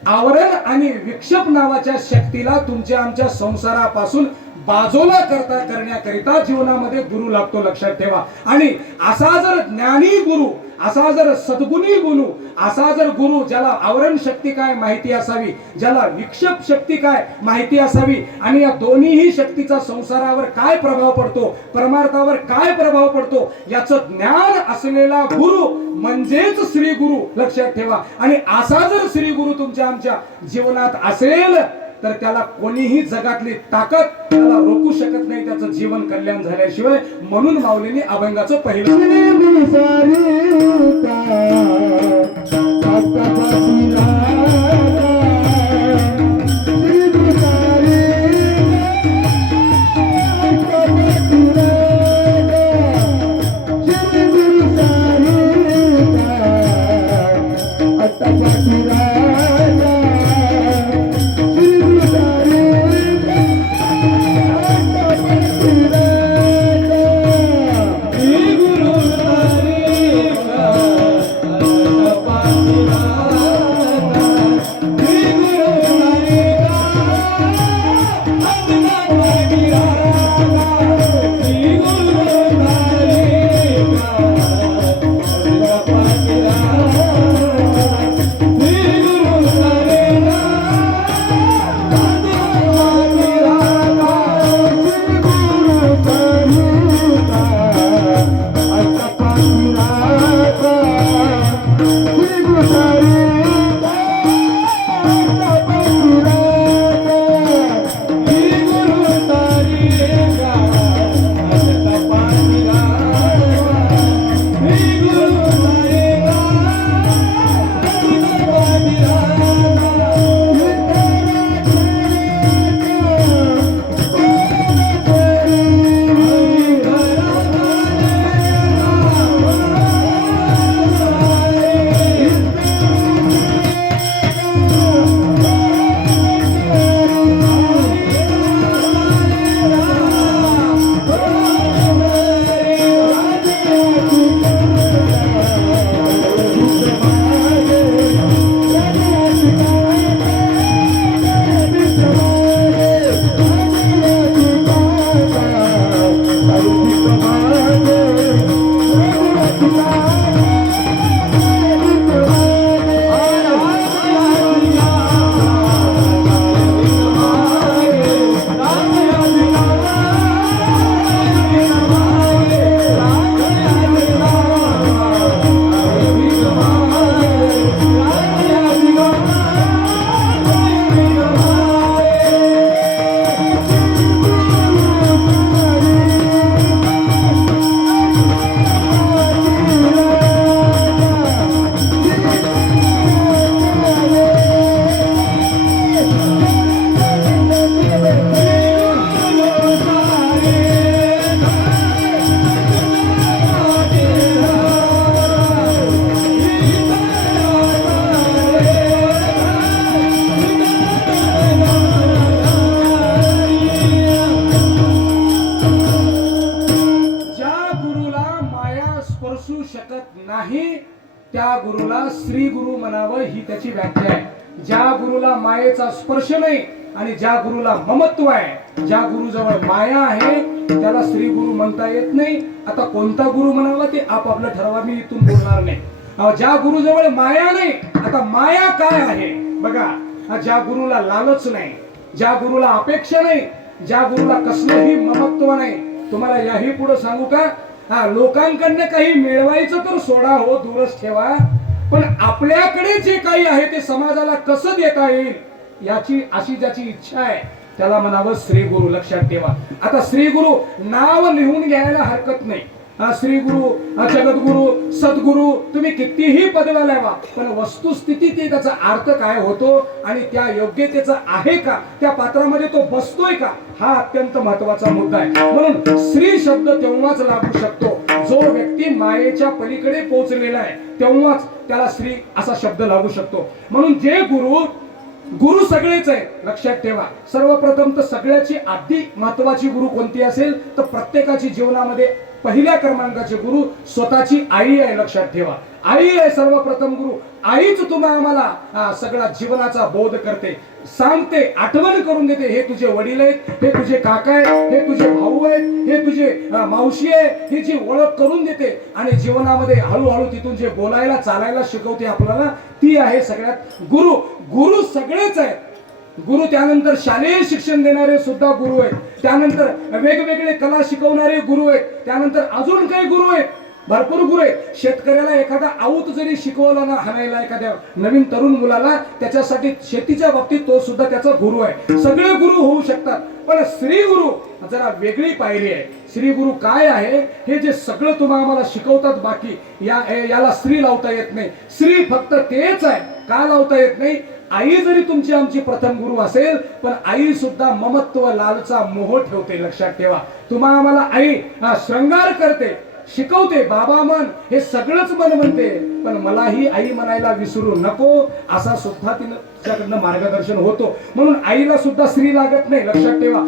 आवरण आणि विक्षेप नावाच्या शक्तीला तुमच्या आमच्या संसारापासून बाजूला करण्याकरिता जीवनामध्ये गुरु लागतो. लक्षात ठेवा. आणि असा जर ज्ञानी गुरु, असा जर सद्गुणी गुरु, असा जर गुरु ज्याला आवरण शक्ती काय माहिती असावी, ज्याला विक्षेप शक्ती काय माहिती असावी, आणि या दोन्हीही शक्तीचा संसारावर काय प्रभाव पडतो, परमार्थावर काय प्रभाव पडतो याचं ज्ञान असलेला गुरु म्हणजेच श्री गुरु. लक्षात ठेवा. आणि असा जर श्री गुरु तुमच्या आमच्या जीवनात असेल तर त्याला कोणीही जगातली ताकद त्याला रोखू शकत नाही, त्याचं जीवन कल्याण झाल्याशिवाय. म्हणून माऊलीने अभंगाचं पहिलं त्या गुरुला श्री गुरु म्हणावं ही त्याची व्याख्या आहे. ज्या गुरुला मायेचा स्पर्श नाही आणि ज्या गुरुला ममत्व आहे, ज्या गुरुजवळ माया आहे त्याला श्री गुरु म्हणता येत नाही. आता कोणता गुरु म्हणावा ते आपापलं ठरवा, मी इथून बोलणार नाही. ज्या गुरुजवळ माया नाही, आता माया काय आहे बघा. ज्या गुरुला लालच नाही, ज्या गुरुला अपेक्षा नाही, ज्या गुरुला कसलंही ममत्व नाही. तुम्हाला याही पुढे सांगू का, लोकांकडनं काही मिळवायचं तर सोडा हो, दूरच ठेवा, पण आपल्याकडे जे काही आहे ते समाजाला कसं देता येईल याची अशी ज्याची इच्छा आहे त्याला म्हणावं श्री गुरु. लक्षात ठेवा. आता श्री गुरु नाव लिहून घ्यायला हरकत नाही. श्री गुरु, जगद्गुरु, सद्गुरु तुम्ही कितीही पदव्या लावा, पण वस्तुस्थिती ते त्याचा अर्थ काय होतो आणि त्या योग्यतेचा आहे का, त्या पात्रामध्ये तो बसतोय का, हा अत्यंत महत्वाचा मुद्दा आहे. म्हणून श्री शब्द तेव्हाच लागू शकतो जो व्यक्ती मायेच्या पलीकडे पोहोचलेला आहे, तेव्हाच त्याला श्री असा शब्द लागू शकतो. म्हणून जे गुरु सगळेच आहे. लक्षात ठेवा. सर्वप्रथम तर सगळ्याची आधी महत्वाची गुरु कोणती असेल तर प्रत्येकाची जीवनामध्ये पहिल्या क्रमांकाचे गुरु स्वतःची आई आहे. लक्षात ठेवा. आई आहे सर्वप्रथम गुरु. आईच तुम्हाला आम्हाला सगळा जीवनाचा बोध करते, सांगते, आठवण करून देते. हे तुझे वडील आहेत, हे तुझे काका आहेत, हे तुझे भाऊ आहेत, हे तुझे मावशी आहे, ही जी ओळख करून देते आणि जीवनामध्ये हळूहळू तिथून जे बोलायला चालायला शिकवते आपल्याला, ती आहे सगळ्यात गुरु. गुरु सगळेच आहेत. गुरु त्यानंतर शालेय शिक्षण देणारे सुद्धा गुरु आहेत, त्यानंतर वेगवेगळे कला शिकवणारे गुरु आहेत, त्यानंतर अजून काही गुरु आहेत, भरपूर गुरु आहेत. शेतकऱ्याला एखादा आऊत जरी शिकवला ना हाणायला एखाद्या नवीन तरुण मुलाला, त्याच्यासाठी शेतीच्या बाबतीत तो सुद्धा त्याचा गुरु आहे. सगळे गुरु होऊ शकतात, पण श्री गुरु जरा वेगळी पायरी आहे. श्री गुरु काय आहे हे जे सगळं तुम्हाला आम्हाला शिकवतात, बाकी याला श्री लावता येत नाही. श्री फक्त तेच आहे. का लावता येत नाही? आई जरी तुमची आमची प्रथम गुरु असेल, पण आई सुद्धा ममत्व लालचा मोह ठेवते. लक्षात ठेवा. तुम्हा आम्हाला आई श्रृंगार करते, शिकवते, बाबा मन हे सगळंच मन म्हणते, पण मलाही आई म्हणायला विसरू नको असा सुद्धा तिच्याकडनं मार्गदर्शन होतो. म्हणून आईला सुद्धा श्री लागत नाही. लक्षात ठेवा.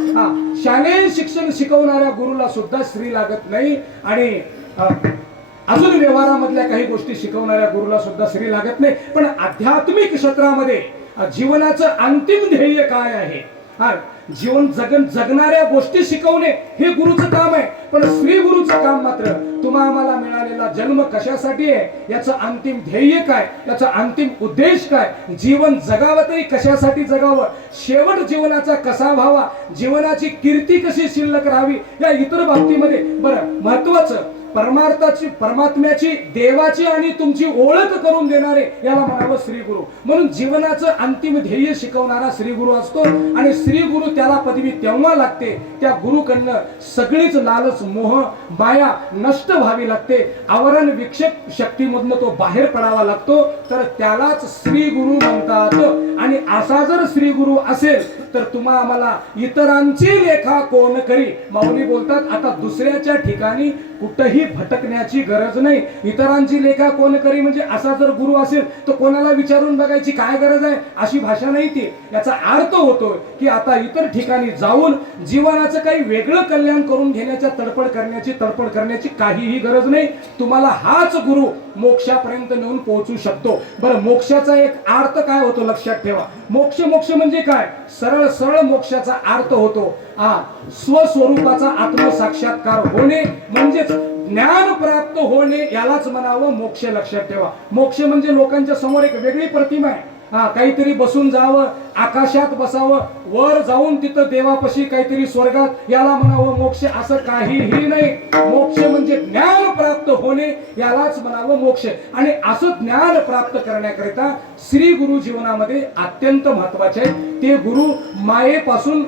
शालेय शिक्षण शिकवणाऱ्या गुरुला सुद्धा श्री लागत नाही आणि अजून व्यवहारामधल्या काही गोष्टी शिकवणाऱ्या गुरुला सुद्धा श्री लागत नाही. पण आध्यात्मिक क्षेत्रामध्ये जीवनाचं अंतिम ध्येय काय आहे, जीवन जगणाऱ्या गोष्टी शिकवणे हे गुरुचं काम आहे. पण श्री गुरुचं काम मात्र तुम्हा आम्हाला मिळालेला जन्म कशासाठी आहे, याचं अंतिम ध्येय काय, याचा अंतिम उद्देश काय, जीवन जगावं तरी कशासाठी जगावं, शेवट जीवनाचा कसा व्हावा, जीवनाची कीर्ती कशी शिल्लक राहावी, या इतर बाबतीमध्ये बरं महत्वाचं परमार्थाची, परमात्म्याची, देवाची आणि तुमची ओळख करून देणारे याला म्हणावं श्री गुरु. म्हणून जीवनाचं अंतिम ध्येय शिकवणारा श्री गुरु असतो. आणि श्री गुरु त्याला पदवी तेव्हा लागते त्या गुरुकडनं सगळीच लालच, मोह, माया नष्ट व्हावी लागते. आवरण विक्षेप शक्तीमधनं तो बाहेर पडावा लागतो. तर त्यालाच श्री गुरु म्हणतात. आणि असा जर श्री गुरु असेल तर तुम्हा आम्हाला इतरांची लेखा कोण करी. माऊली बोलतात आता दुसऱ्याच्या ठिकाणी कुठेही भटकण्याची गरज नाही. इतरांची लेखा कोण करी म्हणजे असा जर गुरु असेल तर कोणाला विचारून बघायची काय गरज आहे अशी भाषा नाही ती. याचा अर्थ होतो की आता इतर ठिकाणी जाऊन जीवनाचं काही वेगळं कल्याण करून घेण्याच्या तडपड करण्याची काहीही गरज नाही. तुम्हाला हाच गुरु मोक्षापर्यंत नेऊन पोहोचू शकतो. बरं, मोक्षाचा एक अर्थ काय होतो लक्षात ठेवा. मोक्ष म्हणजे काय? सरळ सरळ मोक्षाचा अर्थ होतो स्वस्वरूपाचा आत्मसाक्षात्कार होणे म्हणजेच ज्ञान प्राप्त होणे, यालाच म्हणावं मोक्ष. लक्षात ठेवा, मोक्ष म्हणजे लोकांच्या समोर एक वेगळी प्रतिमा आहे. काहीतरी बसून जावं, आकाशात बसावं, वर जाऊन तिथं देवापाशी काहीतरी स्वर्गात, याला म्हणावं मोक्ष. असं काहीही नाही. मोक्ष म्हणजे ज्ञान प्राप्त होणे, यालाच म्हणावं मोक्ष. आणि असं ज्ञान प्राप्त करण्याकरिता श्री गुरु जीवनामध्ये अत्यंत महत्वाचे आहे. ते गुरु मायेपासून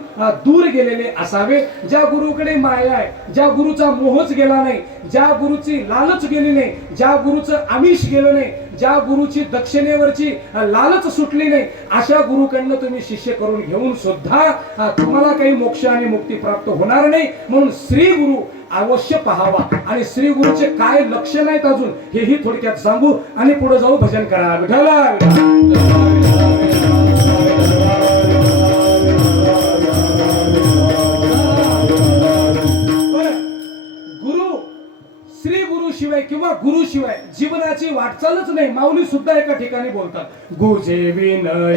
दूर गेलेले असावे. ज्या गुरुकडे माया आहे, ज्या गुरुचा मोहच गेला नाही, ज्या गुरुची लालच गेली नाही, ज्या गुरुचं आमिष गेलं नाही, ज्या गुरुची दक्षिणेवरची लालच सुटली नाही, अशा गुरुकडनं तुम्ही शिष्य करून घेऊन सुद्धा तुम्हाला काही मोक्ष आणि मुक्ती प्राप्त होणार नाही. म्हणून श्री गुरु अवश्य पाहावा. आणि श्री गुरुचे काय लक्षण आहेत अजून हेही थोडक्यात सांगू आणि पुढे जाऊ. भजन करा. विठ्ठला शिवाय किंवा गुरु शिवाय जीवनाची वाटचालच नाही. माऊली सुद्धा एका ठिकाणी बोलतात, गुजे विनय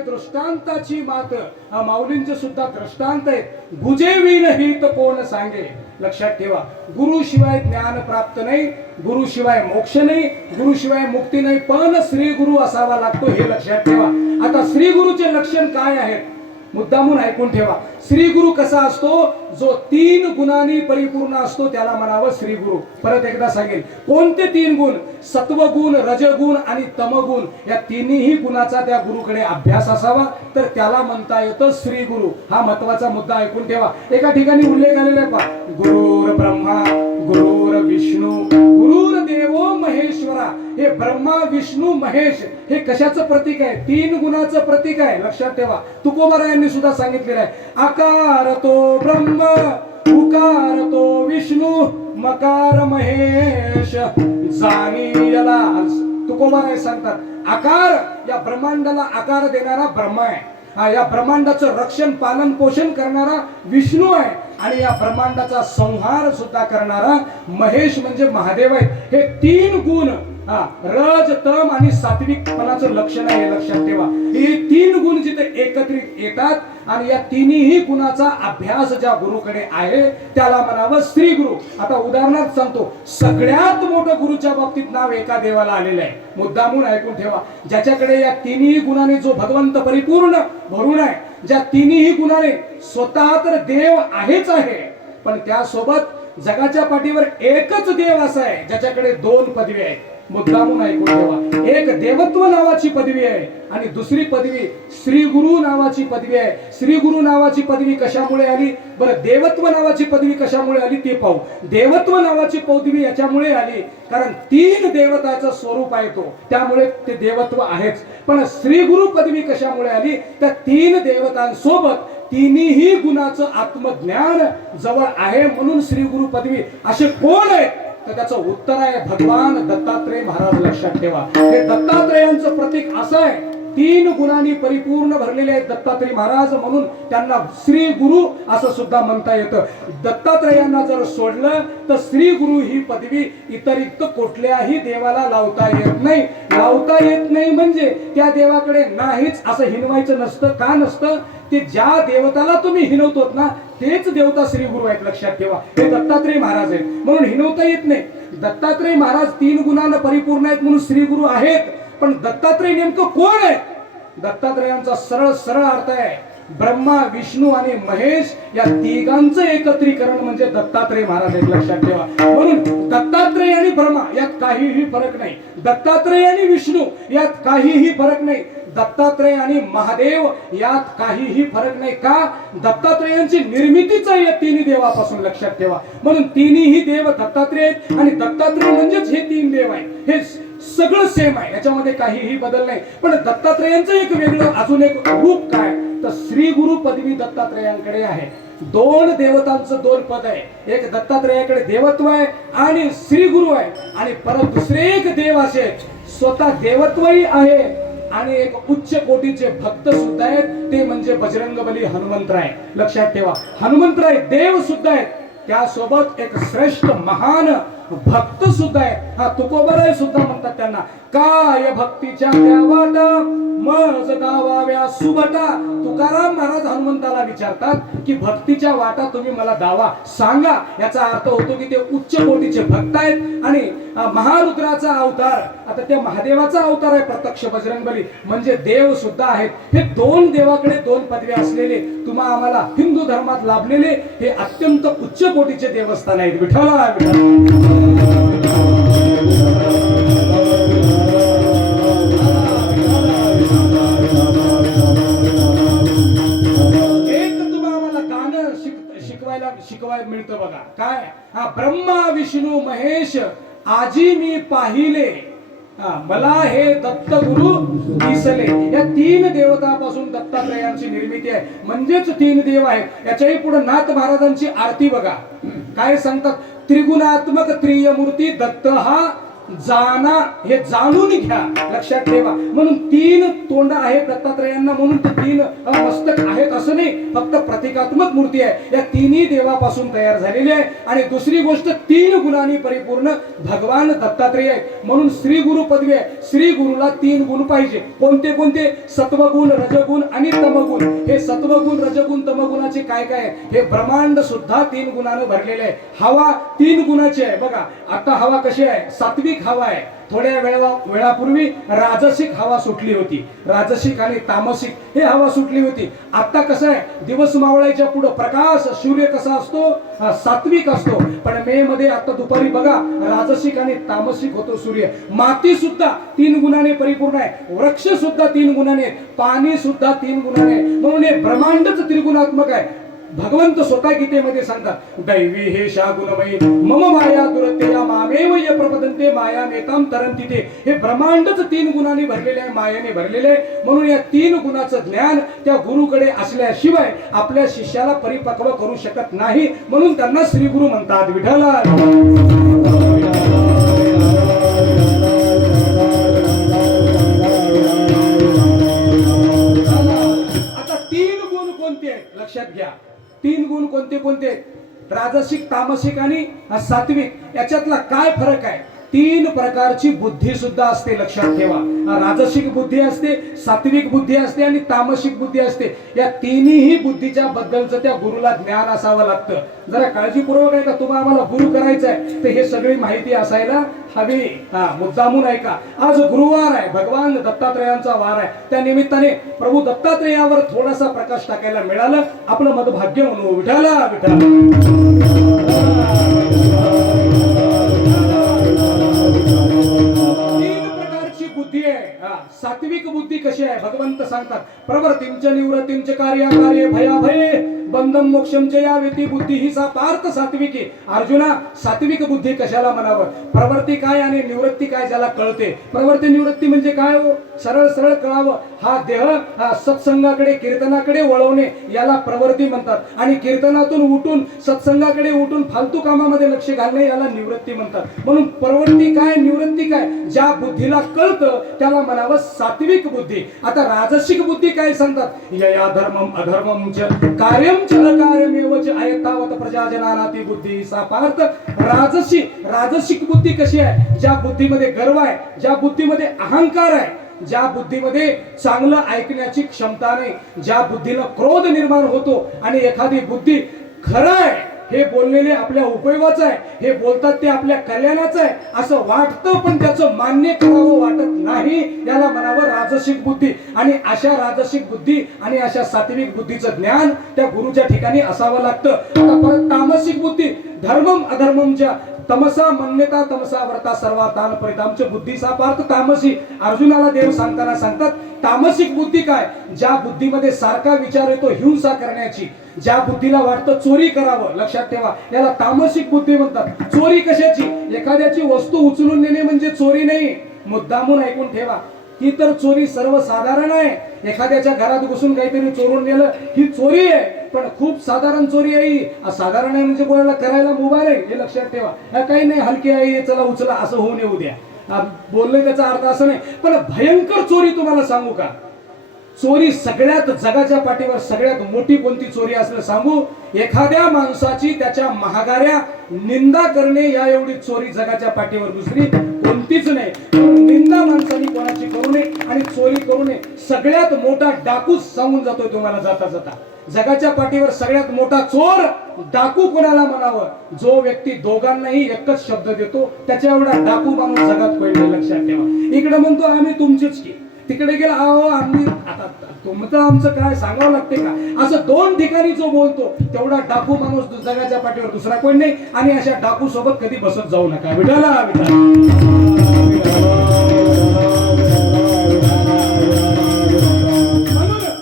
दृष्टांताची मात. माऊलींचे सुद्धा दृष्टांत आहेत. गुजेवी नाही तर कोण सांगे. लक्षात ठेवा, गुरु शिवाय ज्ञान प्राप्त नाही, गुरु शिवाय मोक्ष नाही, गुरु शिवाय मुक्ती नाही, पण श्री गुरु असावा लागतो, हे लक्षात ठेवा. आता श्री गुरुचे लक्षण काय आहेत मुद्दामून ऐकून ठेवा. श्री गुरु कसा असतो? जो 3 गुणांनी परिपूर्ण असतो त्याला म्हणावं श्री गुरु. परत एकदा सांगेल, कोणते 3 गुण? सत्वगुण, रजगुण आणि तमगुण. या तिन्ही गुणाचा त्या गुरुकडे अभ्यास असावा तर त्याला म्हणता येतं श्री गुरु. हा महत्वाचा मुद्दा ऐकून ठेवा. एका ठिकाणी उल्लेख आलेला आहे पहा, गुरुर ब्रह्मा गुरुर विष्णू गुरुर देवो महेश्वरा. हे ब्रह्मा विष्णू महेश हे कशाचं प्रतीक आहे? 3 गुणाचं प्रतीक आहे. लक्षात ठेवा. तुकोबारायांनी सुद्धा सांगितलेलं आहे, आकार तो ब्रह्म उकार तो विष्णू मकार महेश जाणीला. तुकोबाराय सांगतात, आकार या ब्रह्मांडाला आकार देणारा ब्रह्मा आहे, या ब्रह्मांडाचं रक्षण पालन पोषण करणारा विष्णू आहे, आणि या ब्रह्मांडाचा संहार सुद्धा करणारा महेश म्हणजे महादेव आहे. हे 3 गुण रज तम आणि सात्विकपणाचं लक्षण आहे. लक्षात ठेवा, हे 3 गुण जिथे एकत्रित येतात आणि या तिन्ही गुणाचा अभ्यास ज्या गुरुकडे आहे त्याला म्हणावं श्री गुरु. आता उदाहरणार्थ सांगतो, सगळ्यात मोठं गुरुच्या बाबतीत नाव एका देवाला आलेलं आहे. मुद्दामून ऐकून ठेवा, ज्याच्याकडे या तिन्ही गुणाने जो भगवंत परिपूर्ण भरून आहे, ज्या तिन्ही गुणाने स्वतः तर देव आहेच आहे, पण त्यासोबत जगाच्या पाठीवर एकच देव असा आहे ज्याच्याकडे 2 पदवी आहेत. मुद्दामून ऐकून ठेवा. एक देवत्व नावाची पदवी आहे आणि दुसरी पदवी श्री गुरु नावाची पदवी आहे. श्री गुरु नावाची पदवी कशामुळे आली बरं, देवत्व नावाची पदवी कशामुळे आली ते पाहू. देवत्व नावाची पदवी याच्यामुळे आली कारण 3 देवताचं स्वरूप आहे तो, त्यामुळे ते देवत्व आहेच. पण श्री गुरु पदवी कशामुळे आली, त्या 3 देवतांसोबत तिन्ही गुणाचं आत्मज्ञान जवळ आहे म्हणून श्री गुरु पदवी. असे कोण आहे तर त्याचं उत्तर आहे भगवान दत्तात्रय महाराज. लक्षात ठेवा, हे दत्तात्रयांचं प्रतीक असं आहे. 3 गुणांनी परिपूर्ण भरलेले आहेत दत्तात्रय महाराज म्हणून त्यांना श्री गुरु असं सुद्धा म्हणता येतं. दत्तात्रयांना जर सोडलं तर श्री गुरु ही पदवी इतरिक्त कुठल्याही देवाला लावता येत नाही. लावता येत नाही म्हणजे त्या देवाकडे नाहीच असं हिनवायचं नसतं. का नसतं, ते ज्या देवताला तुम्ही हिनवतोत ना तेच देवता श्री गुरु आहेत. लक्षात ठेवा, हे दत्तात्रय महाराज आहेत म्हणून हिनवता येत नाही. दत्तात्रय महाराज 3 गुणांना परिपूर्ण आहेत म्हणून श्री गुरु आहेत. पण दत्तात्रय नेमकं कोण आहे, दत्तात्रयांचा सरळ सरळ अर्थ आहे ब्रह्मा विष्णू आणि महेश या तिघांचं एकत्रीकरण म्हणजे दत्तात्रय महाराज आहेत. लक्षात ठेवा, म्हणून दत्तात्रय आणि ब्रह्मा यात काहीही फरक नाही. दत्तात्रय आणि विष्णू यात काहीही फरक नाही. दत्तात्रय आणि महादेव यात काहीही फरक नाही. का, दत्तात्रयांची निर्मितीच आहे या 3 देवापासून. लक्षात ठेवा, म्हणून तिन्ही देव दत्तात्रय आहेत आणि दत्तात्रय म्हणजेच हे 3 देव आहेत. हे सगळं सेम आहे, याच्यामध्ये काहीही बदल नाही. पण दत्तात्रयांचं एक वेगळं अजून एक रूप काय तर श्री गुरु पदवी दत्तात्रयांकडे आहे. 2 देवतांचं 2 पद आहे. एक दत्तात्रयाकडे देवत्व आहे आणि श्री गुरु आहे आणि परत दुसरे एक देव असे स्वतः देवत्वही आहे आणि एक उच्च कोटीचे भक्त सुद्धा आहेत, ते म्हणजे बजरंगबली हनुमंतराय. लक्षात ठेवा, हनुमंतराय देव सुद्धा आहेत, त्यासोबत एक श्रेष्ठ महान भक्त सुद्धा आहे. हा तुकोबराय सुद्धा म्हणतात त्यांना. काय भक्तीच्या त्या वाटा मज दावाव्या सुबटा. तुकाराम महाराज हनुमंताला विचारतात की भक्तीच्या वाटा तुम्ही मला दावा सांगा. याचा अर्थ होतो की ते उच्च कोटीचे भक्त आहेत आणि महारुद्राचा अवतार, आता त्या महादेवाचा अवतार आहे प्रत्यक्ष बजरंगबली, म्हणजे देव सुद्धा आहेत. हे 2 देवाकडे 2 पदवी असलेले तुम्हा आम्हाला हिंदू धर्मात लाभलेले हे अत्यंत उच्च कोटीचे देवस्थान आहेत. विठ्ठला शिकवायला मिळतं बघा. काय, हा ब्रह्मा विष्णू महेश आजी मी पाहिले, मला हे दत्त गुरु दिसले. या 3 देवतापासून दत्तात्रयांची निर्मिती आहे, म्हणजेच 3 देव आहेत. याच्याही पुढे नाथ महाराजांची आरती बघा, काय सांगतात, त्रिगुणात्मक त्रियमूर्ती दत्त हा जाना, हे जाणून घ्या. लक्षात ठेवा, म्हणून 3 तोंड आहेत दत्तात्रयांना म्हणून ते 3 मस्तक आहेत असं नाही, फक्त प्रतिकात्मक मूर्ती आहे. या 3ही देवापासून तयार झालेली आहे. आणि दुसरी गोष्ट 3 गुणांनी परिपूर्ण भगवान दत्तात्रय आहे म्हणून श्री गुरु पदवी आहे. श्री गुरुला 3 गुण पाहिजे. कोणते कोणते, सत्वगुण रजगुण आणि तमगुण. हे सत्वगुण रजगुण तमगुणाचे काय काय आहे, हे ब्रह्मांड सुद्धा 3 गुणाने भरलेले आहे. हवा 3 गुणाची आहे बघा. आता हवा कशी आहे, सात्विक हवा आहे. थोड्या वेळापूर्वी राजसिक हवा सुटली होती, राजसिक आणि तामसिक हे हवा सुटली होती. आता कसं आहे, दिवस मावळायच्या पुढे प्रकाश सूर्य कसा असतो, सात्विक असतो. पण मे मध्ये आता दुपारी बघा राजसिक आणि तामसिक होतो सूर्य. माती सुद्धा 3 गुणाने परिपूर्ण आहे, वृक्ष सुद्धा 3 गुणाने, पाणी सुद्धा 3 गुणाने, म्हणून हे ब्रह्मांडच त्रिगुणात्मक आहे. भगवंत स्वतः गीतेमध्ये सांगतात, दैवी हे शा गुणमयी मम माया दुरत्या मामेव ये प्रपदन्ते माया नेताम तरंती ते. हे ब्रह्मांडच 3 गुणांनी भरलेले आहे, मायेने भरलेले आहे. म्हणून या 3 गुणाचं ज्ञान त्या गुरुकडे असल्याशिवाय आपल्या शिष्याला परिपक्व करू शकत नाही, म्हणून त्यांना श्री गुरु म्हणतात. विठ्ठला आता 3 गुण कोणते आहेत लक्षात घ्या. 3 गुण कोणते कोणते, राजसिक तामसिक आणि सात्विक. याच्यातला काय फरक आहे, 3 प्रकारची बुद्धी सुद्धा असते. लक्षात ठेवा, राजसिक बुद्धी असते, सात्विक बुद्धी असते आणि तामसिक बुद्धी असते. या 3ही बुद्धीच्या बद्दलचं त्या गुरुला ज्ञान असावं लागतं. जरा काळजीपूर्वक आहे का, तुम्हाला आम्हाला गुरु करायचं आहे तर हे सगळी माहिती असायला हवी. मुद्दामून ऐका. आज गुरुवार आहे, भगवान दत्तात्रयांचा वार आहे. त्या निमित्ताने प्रभू दत्तात्रयावर थोडासा प्रकाश टाकायला मिळालं, आपलं मदभाग्य म्हणू. विठ्ठला विठ्ठला. कशी आहे भगवंत सांगतात, प्रवृत्तींच निवृत्तींच कार्य भयाभये बंधम मोक्षमच या वेती बुद्धी ही सा पार्थ सात्विकी. अर्जुना, सात्विक बुद्धी कशाला म्हणावं? प्रवृत्ती काय आणि निवृत्ती काय ज्याला कळते. प्रवृत्ती निवृत्ती म्हणजे काय हो? सरळ सरळ कळावं. हा देह हा सत्संगाकडे कीर्तनाकडे वळवणे याला प्रवृत्ती म्हणतात, आणि कीर्तनातून उठून सत्संगाकडे उठून फालतू कामामध्ये लक्ष घालणे याला निवृत्ती म्हणतात. म्हणून प्रवृत्ती काय निवृत्ती काय ज्या बुद्धीला कळतं त्याला म्हणावं सात्विक बुद्धी. आता राजसिक बुद्धी काय सांगतात, यया धर्मम अधर्मम च कार्यम च अकार्यमेव च अयतावत प्रजाजनानाति बुद्धी सा पार्थ. राजसिक बुद्धी कशी आहे? ज्या बुद्धीमध्ये गर्व आहे, ज्या बुद्धीमध्ये अहंकार आहे, ज्या बुद्धीमध्ये चांगलं ऐकण्याची क्षमता नाही, ज्या बुद्धीला क्रोध निर्माण होतो आणि एखादी बुद्धी खरं आहे हे बोललेले आपल्या उपयोगाचं आहे, हे बोलतात ते आपल्या कल्याणाचं आहे असं वाटतं, पण त्याचं मान्य करावं वाटत नाही, याला म्हणावं राजसिक बुद्धी. आणि अशा राजसिक बुद्धी आणि अशा सात्विक बुद्धीचं ज्ञान त्या गुरुच्या ठिकाणी असावं लागतं. आता परत तामसिक बुद्धी, धर्मम अधर्ममच्या तमसा मन्यता तमसा व्रता सर्वा तान परितामच बुद्धीचा पार्थ तामसी. अर्जुनाला देव सांगताना सांगतात तामसिक बुद्धी काय? ज्या बुद्धीमध्ये सारखा विचार येतो हिंसा करण्याची, ज्या बुद्धीला वाटतं चोरी करावं, लक्षात ठेवा याला तामसिक बुद्धी म्हणतात. चोरी कशाची? एखाद्याची वस्तू उचलून नेणे म्हणजे चोरी नाही, मुद्दामून ऐकून ठेवा. ही तर चोरी सर्वसाधारण आहे. एखाद्याच्या घरात घुसून काहीतरी चोरून नेलं ही चोरी आहे, पण खूप साधारण चोरी आहे. साधारण आहे म्हणजे कोणाला करायला मुभा नाही, हे लक्षात ठेवा. काही नाही, हलकी आहे, चला उचला असं होऊन येऊ द्या. बोलले त्याचा अर्थ असं नाही, पण भयंकर चोरी तुम्हाला सांगू का? चोरी सगळ्यात जगाच्या पाठीवर सगळ्यात मोठी कोणती चोरी असलं सांगू? एखाद्या माणसाची त्याच्या महागाऱ्या निंदा करणे या एवढी चोरी जगाच्या पाठीवर दुसरी कोणतीच नाही. निंदा माणसाने कोणाची करू नये आणि चोरी करू नये. सगळ्यात मोठा डाकूच सांगून जातोय तुम्हाला जाता जाता. जगाच्या पाठीवर सगळ्यात मोठा चोर डाकू कोणाला म्हणावं? जो व्यक्ती दोघांनाही एकच शब्द देतो त्याच्या एवढा डाकू माणूस जगात पडले, लक्षात ठेवा. इकडे म्हणतो आम्ही तुमचीच की, तिकडे गेला अहो आम्ही, आता तुमचं आमचं काय सांगावं लागते का? असं दोन ठिकाणी जो बोलतो तेवढा डाकू माणूस जगाच्या पाठीवर दुसरा कोण नाही. आणि अशा डाकू सोबत कधी बसत जाऊ नका. विठाला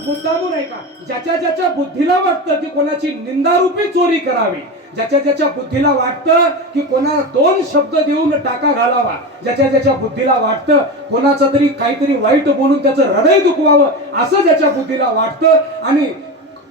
मुद्दामून आहे का? ज्याच्या बुद्धीला वाटतं की कोणाची निंदारूपी चोरी करावी, ज्याच्या बुद्धीला वाटतं की कोणाला दोन शब्द देऊन टाका घालावा, ज्याच्या बुद्धीला वाटतं कोणाचं तरी काहीतरी वाईट बोलून त्याचं हृदय दुखवावं, असं ज्याच्या बुद्धीला वाटतं, आणि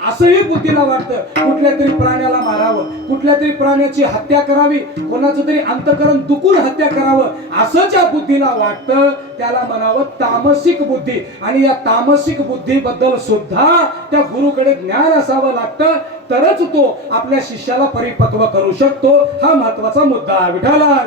असंही बुद्धीला वाटतं कुठल्या तरी प्राण्याला मारावं, कुठल्या तरी प्राण्याची हत्या करावी, कोणाचं तरी अंतःकरण दुखून हत्या करावं, असं ज्या बुद्धीला वाटतं त्याला म्हणावं तामसिक बुद्धी. आणि या तामसिक बुद्धीबद्दल सुद्धा त्या गुरुकडे ज्ञान असावं लागतं, तरच तो आपल्या शिष्याला परिपक्व करू शकतो. हा महत्वाचा मुद्दा. विठाला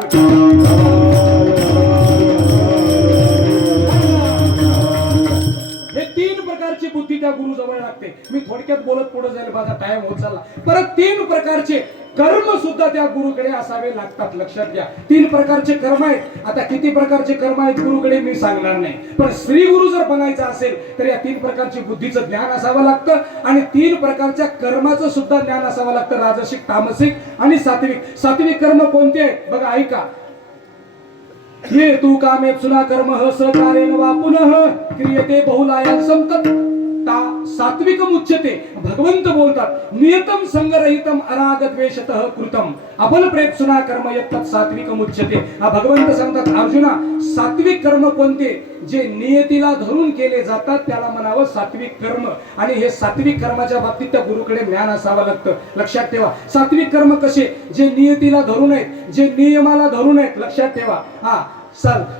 तीन प्रकारची बुद्धी त्या गुरु जवळ लागते. मी थोडक्यात बोलत पुढे जाईल, माझा टाइम होत चालला. परत तीन प्रकारचे कर्म सुद्धा त्या गुरुकडे असावे लागतात, लक्षात घ्या. तीन प्रकारचे कर्म आहेत. आता किती प्रकारचे कर्म आहेत गुरुकडे मी सांगणार नाही, पण श्री गुरु जर बनायचा असेल तर या तीन प्रकारची बुद्धीचं ज्ञान असावं लागतं, आणि तीन प्रकारच्या कर्माचं सुद्धा ज्ञान असावं लागतं, राजसिक तामसिक आणि सात्विक. सात्विक कर्म कोणते आहेत बघा, ऐका. ये तू कामे सुना कर्म सहकारेण वा पुनः क्रियते बहुलाया संतत सात्विक मुच्यते. भगवंत बोलतात नियतम संगरहितम अराग द्वेषतः कृतम आपण प्रेत सुना कर्म यत्तत् सात्विक मुच्यते. भगवंत सांगतात अर्जुना, सात्विक कर्म कोणते? जे नियतीला धरून केले जातात त्याला म्हणावं सात्विक कर्म. आणि हे सात्विक कर्माच्या बाबतीत त्या गुरुकडे ज्ञान असावं लागतं, लक्षात ठेवा. सात्विक कर्म कसे? जे नियतीला धरून आहेत, जे नियमाला धरून आहेत, लक्षात ठेवा.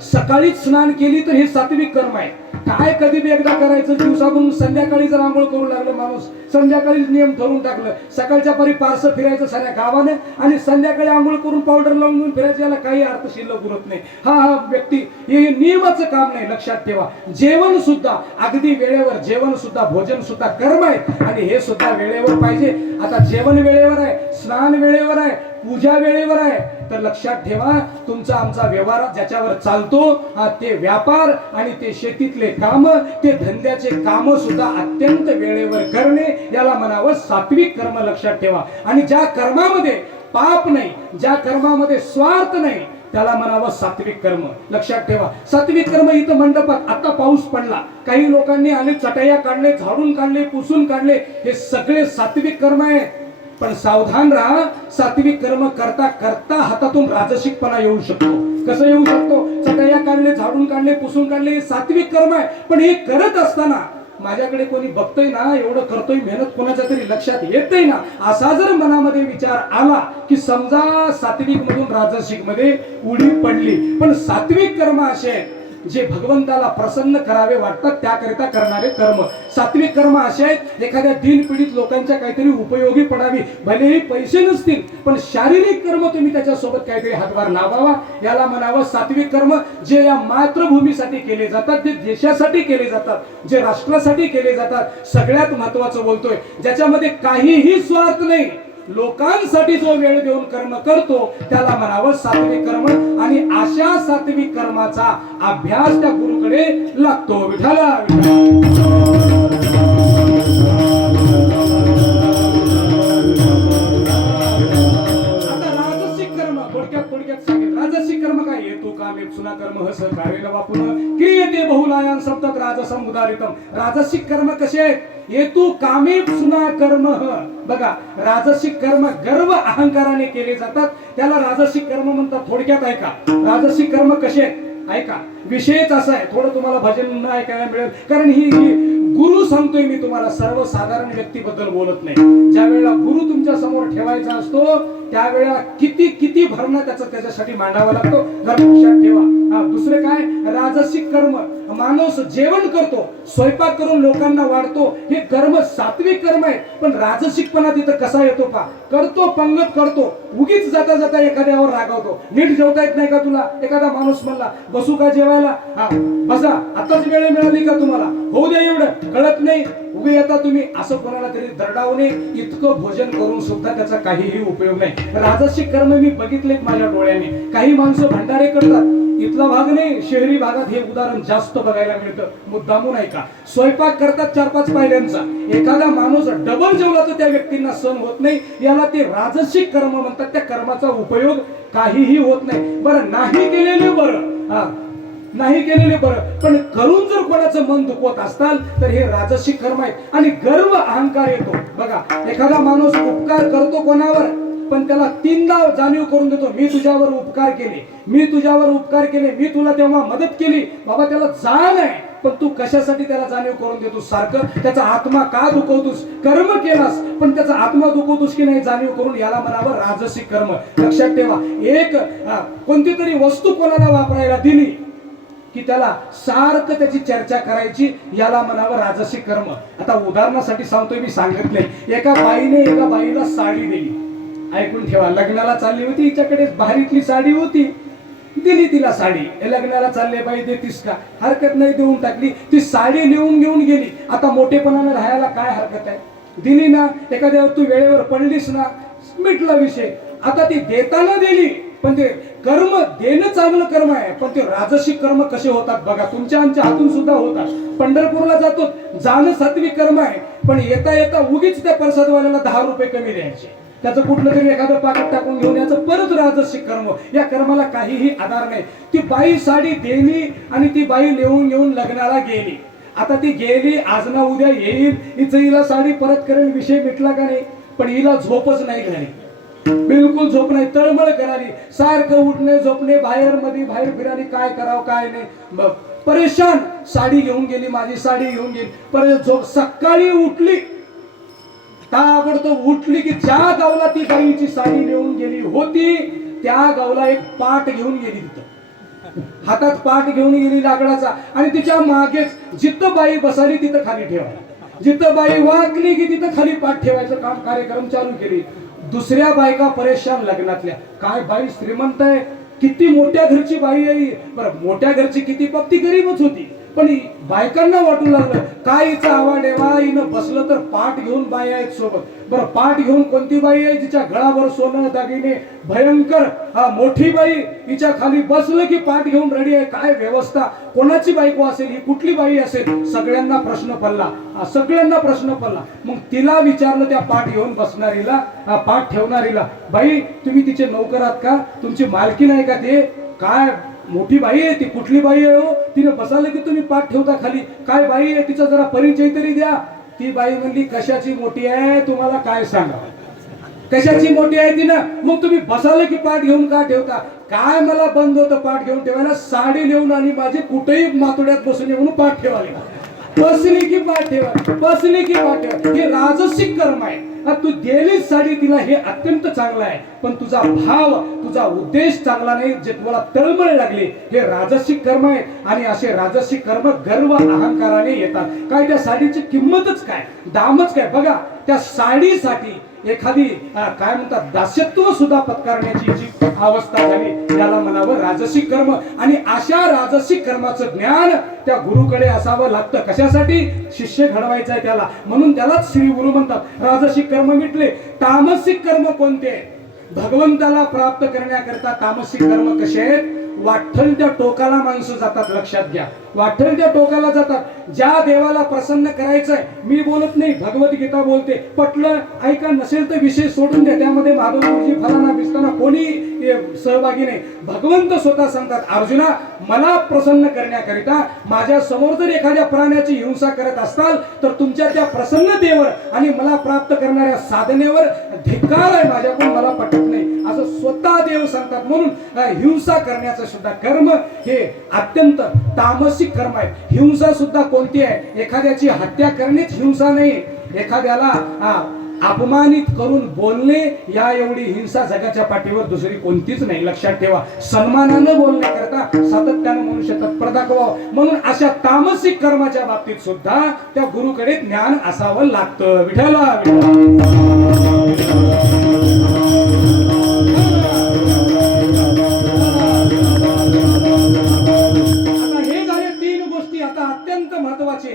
सकाळीच स्नान केली तर हे सात्विक कर्म आहे. काय कधी बी एकदा करायचं, दिवसातून संध्याकाळी जर आंघोळ करू लागलं माणूस, संध्याकाळीच नियम ठरवून टाकलं, सकाळच्या परी पारसं फिरायचं साऱ्या गावाने आणि संध्याकाळी आंघोळ करून पावडर लावून फिरायचं, याला काही अर्थ शिल्लक उरत नाही. हा व्यक्ती हे नियमाचं काम नाही, लक्षात ठेवा. जेवण सुद्धा अगदी वेळेवर, जेवण सुद्धा, भोजन सुद्धा कर्म आहे आणि हे सुद्धा वेळेवर पाहिजे. आता जेवण वेळेवर आहे, स्नान वेळेवर आहे, पूजा वेळेवर आहे, तर लक्षात ठेवा तुमचा आमचा व्यवहार ज्याच्यावर चालतो ते व्यापार आणि ते शेतीतले काम, ते धंद्याचे काम सुद्धा अत्यंत वेळेवर करणे याला म्हणावं सात्विक कर्म, लक्षात ठेवा. आणि ज्या कर्मामध्ये पाप नाही, ज्या कर्मामध्ये स्वार्थ नाही, त्याला म्हणावं सात्विक कर्म. लक्षात ठेवा, सात्विक कर्म इथं मंडपात आता पाऊस पडला, काही लोकांनी आले चटया काढले, झाडून काढले, पुसून काढले, हे सगळे सात्विक कर्म आहे. पण सावधान राहा, सात्विक कर्म करता करता हातातून राजसिकपणा येऊ शकतो. कसं येऊ शकतो? चटया काढले, झाडून काढले, पुसून काढले, हे सात्विक कर्म आहे. पण हे करत असताना माझ्याकडे कोणी बघतोय ना, एवढं करतोय, मेहनत कोणाच्या तरी लक्षात येते ना, असा जर मनामध्ये विचार आला की समजा सात्विक मधून राजसिक मध्ये उडी पडली. पण सात्विक कर्म असे आहेत जे भगवंताला प्रसन्न करावे वाटतात त्याकरिता करणारे कर्म. सात्विक कर्म असे आहेत एखाद्या दीनपीडित लोकांच्या काहीतरी उपयोगी पडावी, भलेही पैसे नसतील पण शारीरिक कर्म तुम्ही त्याच्यासोबत काहीतरी हातभार लावावा, याला म्हणावं सात्विक कर्म. जे या मातृभूमीसाठी केले जातात, जे देशासाठी केले जातात, जे राष्ट्रासाठी केले जातात, सगळ्यात महत्वाचं बोलतोय ज्याच्यामध्ये काहीही स्वार्थ नाही, लोकांसाठी जो वेळ देऊन कर्म करतो त्याला म्हणावं सात्विक कर्म. आणि अशा सात्विक कर्माचा अभ्यास त्या गुरुकडे लागतो. विठाला सुना कर्म हस कारेल वापुन क्रियते बहुलायान सप्तक राजसम उदारितम. राजसिक कर्म कसे आहेत? हेतू कामे सुना कर्म. बघा, राजसिक कर्म गर्व अहंकाराने केले जातात, त्याला राजसिक कर्म म्हणतात. थोडक्यात ऐका, राजसिक कर्म कसे आहेत ऐका. विषयच असा आहे, थोडं तुम्हाला भजन न ऐकायला मिळेल, कारण ही गुरु सांगतोय मी तुम्हाला, सर्वसाधारण व्यक्तीबद्दल बोलत नाही. ज्या वेळेला गुरु तुमच्या समोर ठेवायचा असतो त्यावेळेला किती किती भरणं त्याच्यासाठी मांडावं लागतो, जर लक्षात ठेवा. दुसरे काय? राजसिक कर्म. माणूस जेवण करतो, स्वयंपाक करून लोकांना वाढतो, हे कर्म सात्विक कर्म आहे. पण राजसिकपणा तिथं कसा येतो पा? करतो, पंगत करतो, उगीच जाता जाता एखाद्यावर रागावतो. नीट जेवता येत नाही का तुला? एखादा माणूस म्हणला बसू का जेवायला? बसा, आताच वेळ मिळाली का तुम्हाला? होऊ द्या, एवढं कळत नाही, उभे येता तुम्ही. असं कोणाला तरी दरडावणे, इतकं भोजन करून सुद्धा त्याचा काहीही उपयोग नाही. राजसिक कर्म मी बघितलेत माझ्या डोळ्याने. काही माणसं भंडारे करतात, इथला भाग नाही, शहरी भागात हे उदाहरण जास्त बघायला मिळतं. मुद्दामून ऐका, स्वयंपाक करतात 4-5 पायऱ्यांचा, एखादा माणूस डबल जेवला तर त्या व्यक्तींना सहन होत नाही, याला ते राजसिक कर्म म्हणतात. त्या कर्माचा उपयोग काहीही होत नाही. बरं, नाही केलेले बरं, नाही केलेले बरं, पण करून जर कोणाचं मन दुखवत असताल तर हे राजसिक कर्म आहेत. आणि गर्व अहंकार येतो. बघा, एखादा माणूस उपकार करतो कोणावर, पण त्याला 3दा जाणीव करून देतो, मी तुझ्यावर उपकार केले, मी तुझ्यावर उपकार केले, मी तुला तेव्हा मदत केली. बाबा, त्याला जाण आहे, पण तू कशासाठी त्याला जाणीव करून देतोस? सारखं त्याचा आत्मा का दुखवतोस? कर्म केलास पण त्याचा आत्मा दुखवतोस की नाही जाणीव करून, याला म्हणावं राजसिक कर्म. लक्षात ठेवा, एक कोणती तरी वस्तू कोणाला वापरायला दिली की त्याला सारखं त्याची चर्चा करायची, याला म्हणावं राजसिक कर्म. आता उदाहरणासाठी सांगतोय, मी सांगितलंय, एका बाईला साडी दिली. ऐकून ठेवा, लग्नाला चालली होती, हिच्याकडे भारीतली साडी होती, दिली तिला साडी. लग्नाला चालले, बाई देतीस का? हरकत नाही, देऊन टाकली. ती साडी लिहून घेऊन गेली. आता मोठेपणाने राहायला काय हरकत आहे? दिली ना, एखाद्या तू वेळेवर पडलीस ना, मिटला विषय. आता ती देताना दिली, पण ते कर्म देणं चांगलं कर्म आहे, पण ते राजसिक कर्म कसे होतात बघा, तुमच्या आमच्या हातून सुद्धा होतात. पंढरपूरला जातो, जाणं सात्विक कर्म आहे, पण येता येता उगीच त्या प्रसादवाल्याला 10 रुपये कमी द्यायचे, त्याचं कुठलं तरी एखादं पाकिट टाकून घेऊन याचं, परत राजसिक कर्म. या कर्माला काहीही आधार नाही. ती बाई साडी दिली आणि ती बाई लिहून घेऊन लग्नाला गेली. आता ती गेली, आज ना उद्या येईल, हिला साडी परत करेल, विषय मिटला का नाही? पण हिला झोपच नाही घरी, बिलकुल झोप नाही, तळमळ कराली, सारखं उठणे झोपणे, बाहेर फिराली, काय करावं काय नाही, परेशान. साडी घेऊन गेली, माझी साडी घेऊन गेली, परत झोप. सकाळी उठली, ताबडतोब उठली की ज्या गावला ती बाईची साडी घेऊन गेली होती त्या गावला एक पाट घेऊन गेली, तिथं हातात पाट घेऊन गेली लाकडाचा, आणि तिच्या मागेच जिथं बाई बसाली तिथं खाली ठेवायला, जिथं बाई वाकली की तिथं खाली पाट ठेवायचं काम, कार्यक्रम चालू केली. दुसऱ्या बायका परेशान लग्नातल्या, काय बाई श्रीमंत आहे, किती मोठ्या घरची बाई आहे. बरं, मोठ्या घरची किती, ती गरीबच होती, पण बायकांना वाटू लागलं काय हिचा आवाज आहे, हिनं बसलं तर पाठ घेऊन बाई आहेत सोबत. बरं, पाठ घेऊन कोणती बाई आहे जिच्या गळावर सोनं दागिने भयंकर, मोठी बाई, हिच्या खाली बसलं की पाठ घेऊन रेडी आहे. काय व्यवस्था, कोणाची बायको असेल, ही कुठली बाई असेल? सगळ्यांना प्रश्न पडला, सगळ्यांना प्रश्न पडला. मग तिला विचारलं, त्या पाठ घेऊन बसणारीला, पाठ ठेवणारीला, बाई तुम्ही तिचे नोकर आहात का? तुमची मालकी नाही का? ते काय मोठी बाई आहे ती, कुठली बाई आहे हो, तिने बसायला की तुम्ही पाठ ठेवता खाली, काय बाई आहे तिचा जरा परिचय तरी द्या. ती बाई म्हणली कशाची मोठी आहे तुम्हाला काय सांगा, कशाची मोठी आहे ती ना, मग तुम्ही बसायला की पाठ घेऊन का ठेवता. काय मला बंद होतं पाठ घेऊन ठेवायला, साडी लिहून आणि माझी कुठेही मातोड्यात बसून म्हणून पाठ ठेवायला, बसली की पाठ ठेवा, बसली की पाठ ठेवा. हे राजसिक कर्म आहे. तू दिलीच साडी तिला हे अत्यंत चांगलं आहे, पण तुझा भाव तुझा उद्देश चांगला नाही, जे तुम्हाला तळमळ लागली, हे राजसिक कर्म आहे. आणि असे राजसिक कर्म गर्व अहंकाराने येतात. काय त्या साडीची किंमतच काय, दामच काय. बघा त्या साडीसाठी एखादी काय म्हणतात दास्यत्व सुद्धा पत्कारण्याची जी अवस्था झाली, त्याला म्हणावं राजसिक कर्म. आणि अशा राजसिक कर्माचं ज्ञान त्या गुरुकडे असावं लागतं. कशासाठी, शिष्य घडवायचा आहे त्याला, म्हणून त्यालाच श्री गुरु म्हणतात. राजसिक कर्म मिटले. तामसिक कर्म कोणते, भगवंताला प्राप्त करण्याकरता तामसिक कर्म कसे आहेत. वाठल त्या टोकाला माणसं जातात, लक्षात घ्या, वाठल त्या टोकाला जातात. ज्या देवाला प्रसन्न करायचंय, मी बोलत नाही, भगवद्गीता बोलते, पटलं ऐका, नसेल तर विषय सोडून द्या, त्यामध्ये माधव गुरुजी फलाना बिस्ताना कोणी सहभागी नाही. भगवंत स्वतः सांगतात, अर्जुना मला प्रसन्न करण्याकरिता माझ्या समोर जर एखाद्या प्राण्याची हिंसा करत असताल तर तुमच्या त्या प्रसन्नतेवर आणि मला प्राप्त करणाऱ्या साधनेवर धिक्कार आहे माझ्याकडून, मला पटत नाही, असं स्वतः देव सांगतात. म्हणून हिंसा करण्याचं सुद्धा कर्म हे अत्यंत तामसिक कर्म आहे. हिंसा सुद्धा कोणती आहे, एखाद्याची हत्या करणेच हिंसा नाही, एखाद्याला अपमानित करून बोलणे या एवढी हिंसा जगाच्या पाठीवर दुसरी कोणतीच नाही, लक्षात ठेवा. सन्मानानं बोलण्याकरता सातत्यानं मनुष्य तत्पर दाखवावं. म्हणून अशा तामसिक कर्माच्या बाबतीत सुद्धा त्या गुरुकडे ज्ञान असावं लागतं. विठ्ठला महत्वाचे.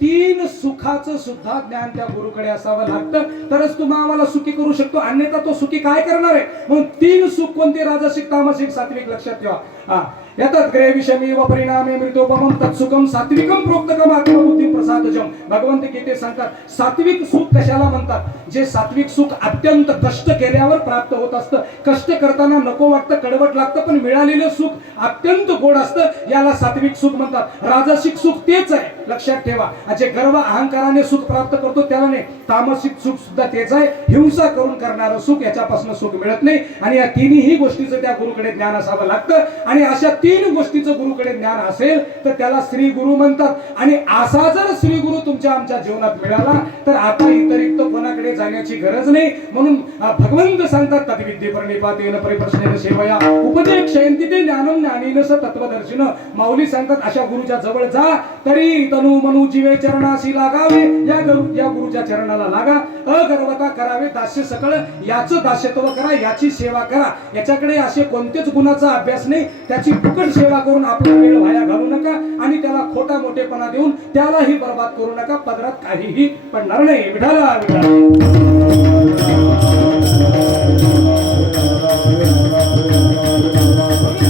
तीन सुखाचं सुद्धा ज्ञान त्या गुरुकडे असावं लागतं, तरच तुम्ही आम्हाला सुखी करू शकतो, अन्यथा तो सुखी काय करणार आहे. म्हणून तीन सुख कोणते, राजसिक तामसिक सात्विक, लक्षात ठेवा. यातच ग्रह विषमी व परिणामे मृतोपमम तत्सुखम सात्विकम प्रोक्तकम आत्मबुद्धी प्रसादजम. भगवंत गीते सांगतात सात्विक सुख कशाला म्हणतात, जे सात्विक सुख अत्यंत कष्ट केल्यावर प्राप्त होत असतं. कष्ट करताना नको वाटतं, कडवट लागतं, पण मिळालेलं सुख अत्यंत गोड असतं, याला सात्विक सुख म्हणतात. राजसिक सुख तेच आहे, लक्षात ठेवा. जे गर्व अहंकाराने सुख प्राप्त करतो त्याला नाही. तामसिक सुख सुद्धा तेच आहे, हिंसा करून करणारं सुख, याच्यापासून सुख मिळत नाही. आणि या तिन्ही गोष्टीचं त्या गुरुकडे ज्ञान असावं लागतं. आणि अशा तीन गोष्टीचं गुरुकडे ज्ञान असेल तर त्याला श्री गुरु म्हणतात. आणि असा जर श्री गुरु तुमच्या आमच्या जीवनात मिळाला तर आता इतरिक्त कोणाकडे जाण्याची गरज नाही. म्हणून भगवंत सांगतात तद्विद्ये प्रणिपातेन परिप्रश्नेन सेवया उपदेक्षयन्ति ते ज्ञानं ज्ञानेन स तत्वदर्शिन. माऊली सांगतात अशा गुरुच्या जवळ जा तरी तनु मनु जीवे चरणाशी लागावे. या गुरुच्या चरणाला लागा, अगर्वता करावे, दास्य सकळ याचं दास्यत्व करा, याची सेवा करा. याच्याकडे असे कोणतेच गुणाचा अभ्यास नाही, त्याची फुकट सेवा करून आपला वेळ वाया घालू नका आणि त्याला खोटा मोठेपणा देऊन त्यालाही बर्बाद करू नका. पदरात काहीही पडणार नाही. विठाला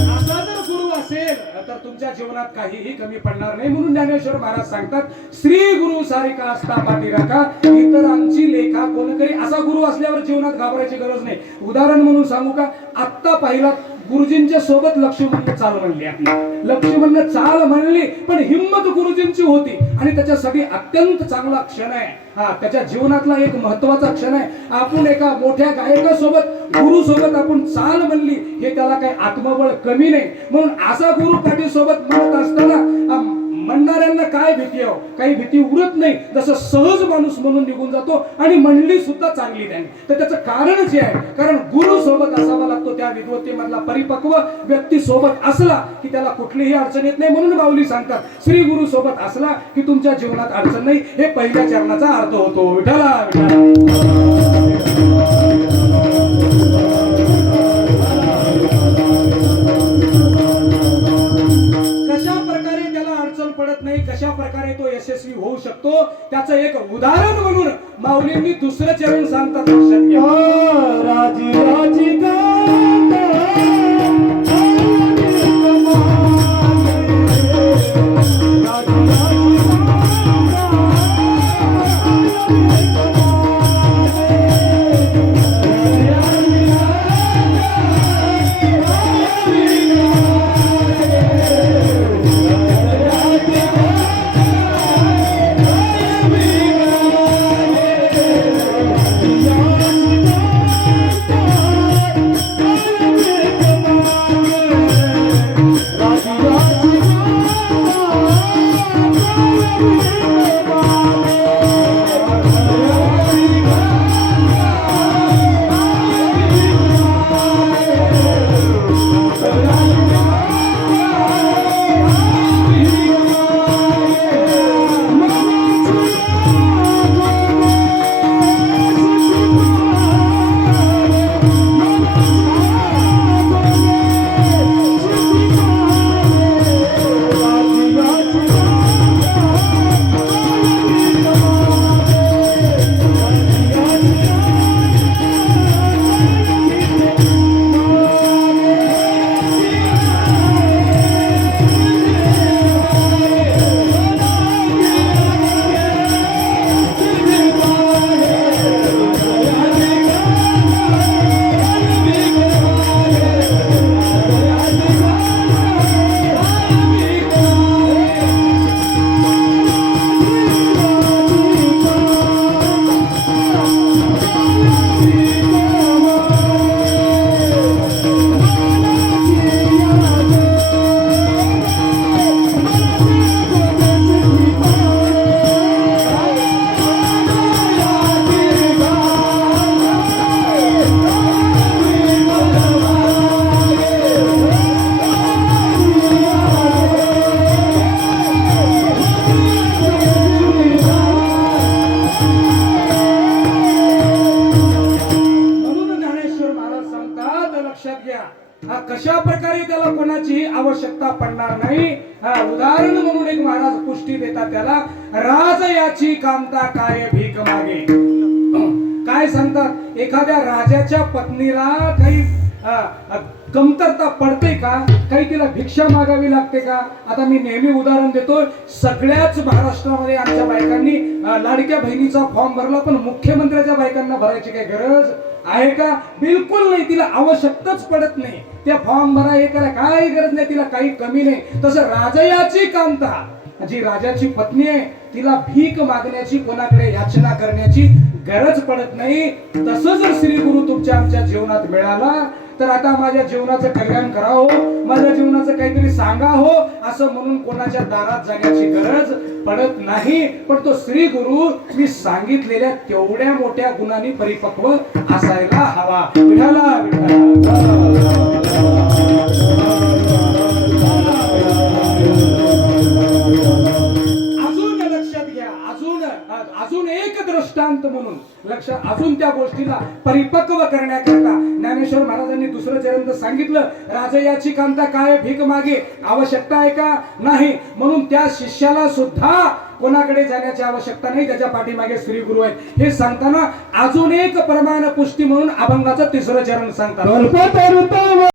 असा जर गुरु असेल तर तुमच्या जीवनात काहीही कमी पडणार नाही. म्हणून ज्ञानेश्वर महाराज सांगतात श्री गुरु सारिका असता पाठी राखा, इतरांची लेखा कोण करी. असा गुरु असल्यावर जीवनात घाबरायची गरज नाही. उदाहरण म्हणून सांगू का, आत्ता पाहिला गुरुजींच्या सोबत लक्ष्मण चाल म्हणली, आपली लक्ष्मण चाल म्हणली, पण हिम्मत गुरुजींची होती आणि त्याच्यासाठी अत्यंत चांगला क्षण आहे. त्याच्या जीवनातला एक महत्वाचा क्षण आहे. आपण एका मोठ्या गायकासोबत गुरु सोबत आपण चाल म्हणली, हे त्याला काही आत्मबळ कमी नाही. म्हणून असा गुरु पाठी सोबत म्हणत असताना म्हणणाऱ्यांना काय भीती आहे, काही भीती उरत नाही. जसं सहज माणूस म्हणून निघून जातो आणि म्हणली सुद्धा चांगली त्यांनी. तर त्याचं कारण जे आहे, कारण गुरु सोबत असावा लागतो. त्या विद्वत्तेमधला परिपक्व व्यक्ती सोबत असला की त्याला कुठलीही अडचण येत नाही. म्हणून माऊली सांगतात श्री गुरु सोबत असला की तुमच्या जीवनात अडचण नाही. हे पहिल्या चरणाचा अर्थ होतो. विठ्ठला कशा प्रकारे तो यशस्वी होऊ शकतो त्याचं एक उदाहरण म्हणून माऊलींनी दुसरं चरण सांगतात. लक्षात घ्या. राजी राजी लक्षात घ्या. कशा प्रकारे त्याला कोणाचीही आवश्यकता पडणार नाही. उदाहरण म्हणून एक महाराज पुष्टी देतात त्याला, राज याची कांता काय भीक मागे. काय सांगतात, एखाद्या राजाच्या पत्नीला काही कमतरता पडते का, काही तिला भिक्षा मागावी लागते का. आता मी नेहमी उदाहरण देतो, सगळ्याच महाराष्ट्रामध्ये आमच्या बायकांनी लाडक्या बहिणीचा फॉर्म भरला, पण मुख्यमंत्र्याच्या बायकांना भरायची काही गरज आहे का. बिलकुल नाही, तिला आवश्यकताच पडत नाही. त्या फॉर्म भरा हे करा काही गरज नाही, तिला काही कमी नाही. तसं राजयाची कांता, जी राजाची पत्नी आहे, तिला भीक मागण्याची, कोणाकडे याचना करण्याची गरज पडत नाही. तसं जर श्री गुरु तुमच्या आमच्या जीवनात मिळाला तर आता माझ्या जीवनाचं कल्याण करा हो, माझ्या जीवनाचं काहीतरी सांगा हो, असं म्हणून कोणाच्या दारात जाण्याची गरज पडत नाही. पण तो श्री गुरु मी सांगितलेल्या तेवढ्या मोठ्या गुणांनी परिपक्व असायला हवा. विठाला विठाला. अजून एक दृष्टांत म्हणून लक्ष, अजून त्या गोष्टीला परिपक्व करण्याकरता ज्ञानेश्वर महाराजांनी दुसरं चरण सांगितलं, राजयाची कांता काय भीक मागे. आवश्यकता आहे का, नाही. म्हणून त्या शिष्याला सुद्धा कोणाकडे जाण्याची आवश्यकता नाही, त्याच्या पाठीमागे श्री गुरु आहेत. हे सांगताना अजून एक प्रमाण पुष्टी म्हणून अभंगाचं तिसरं चरण सांगतात.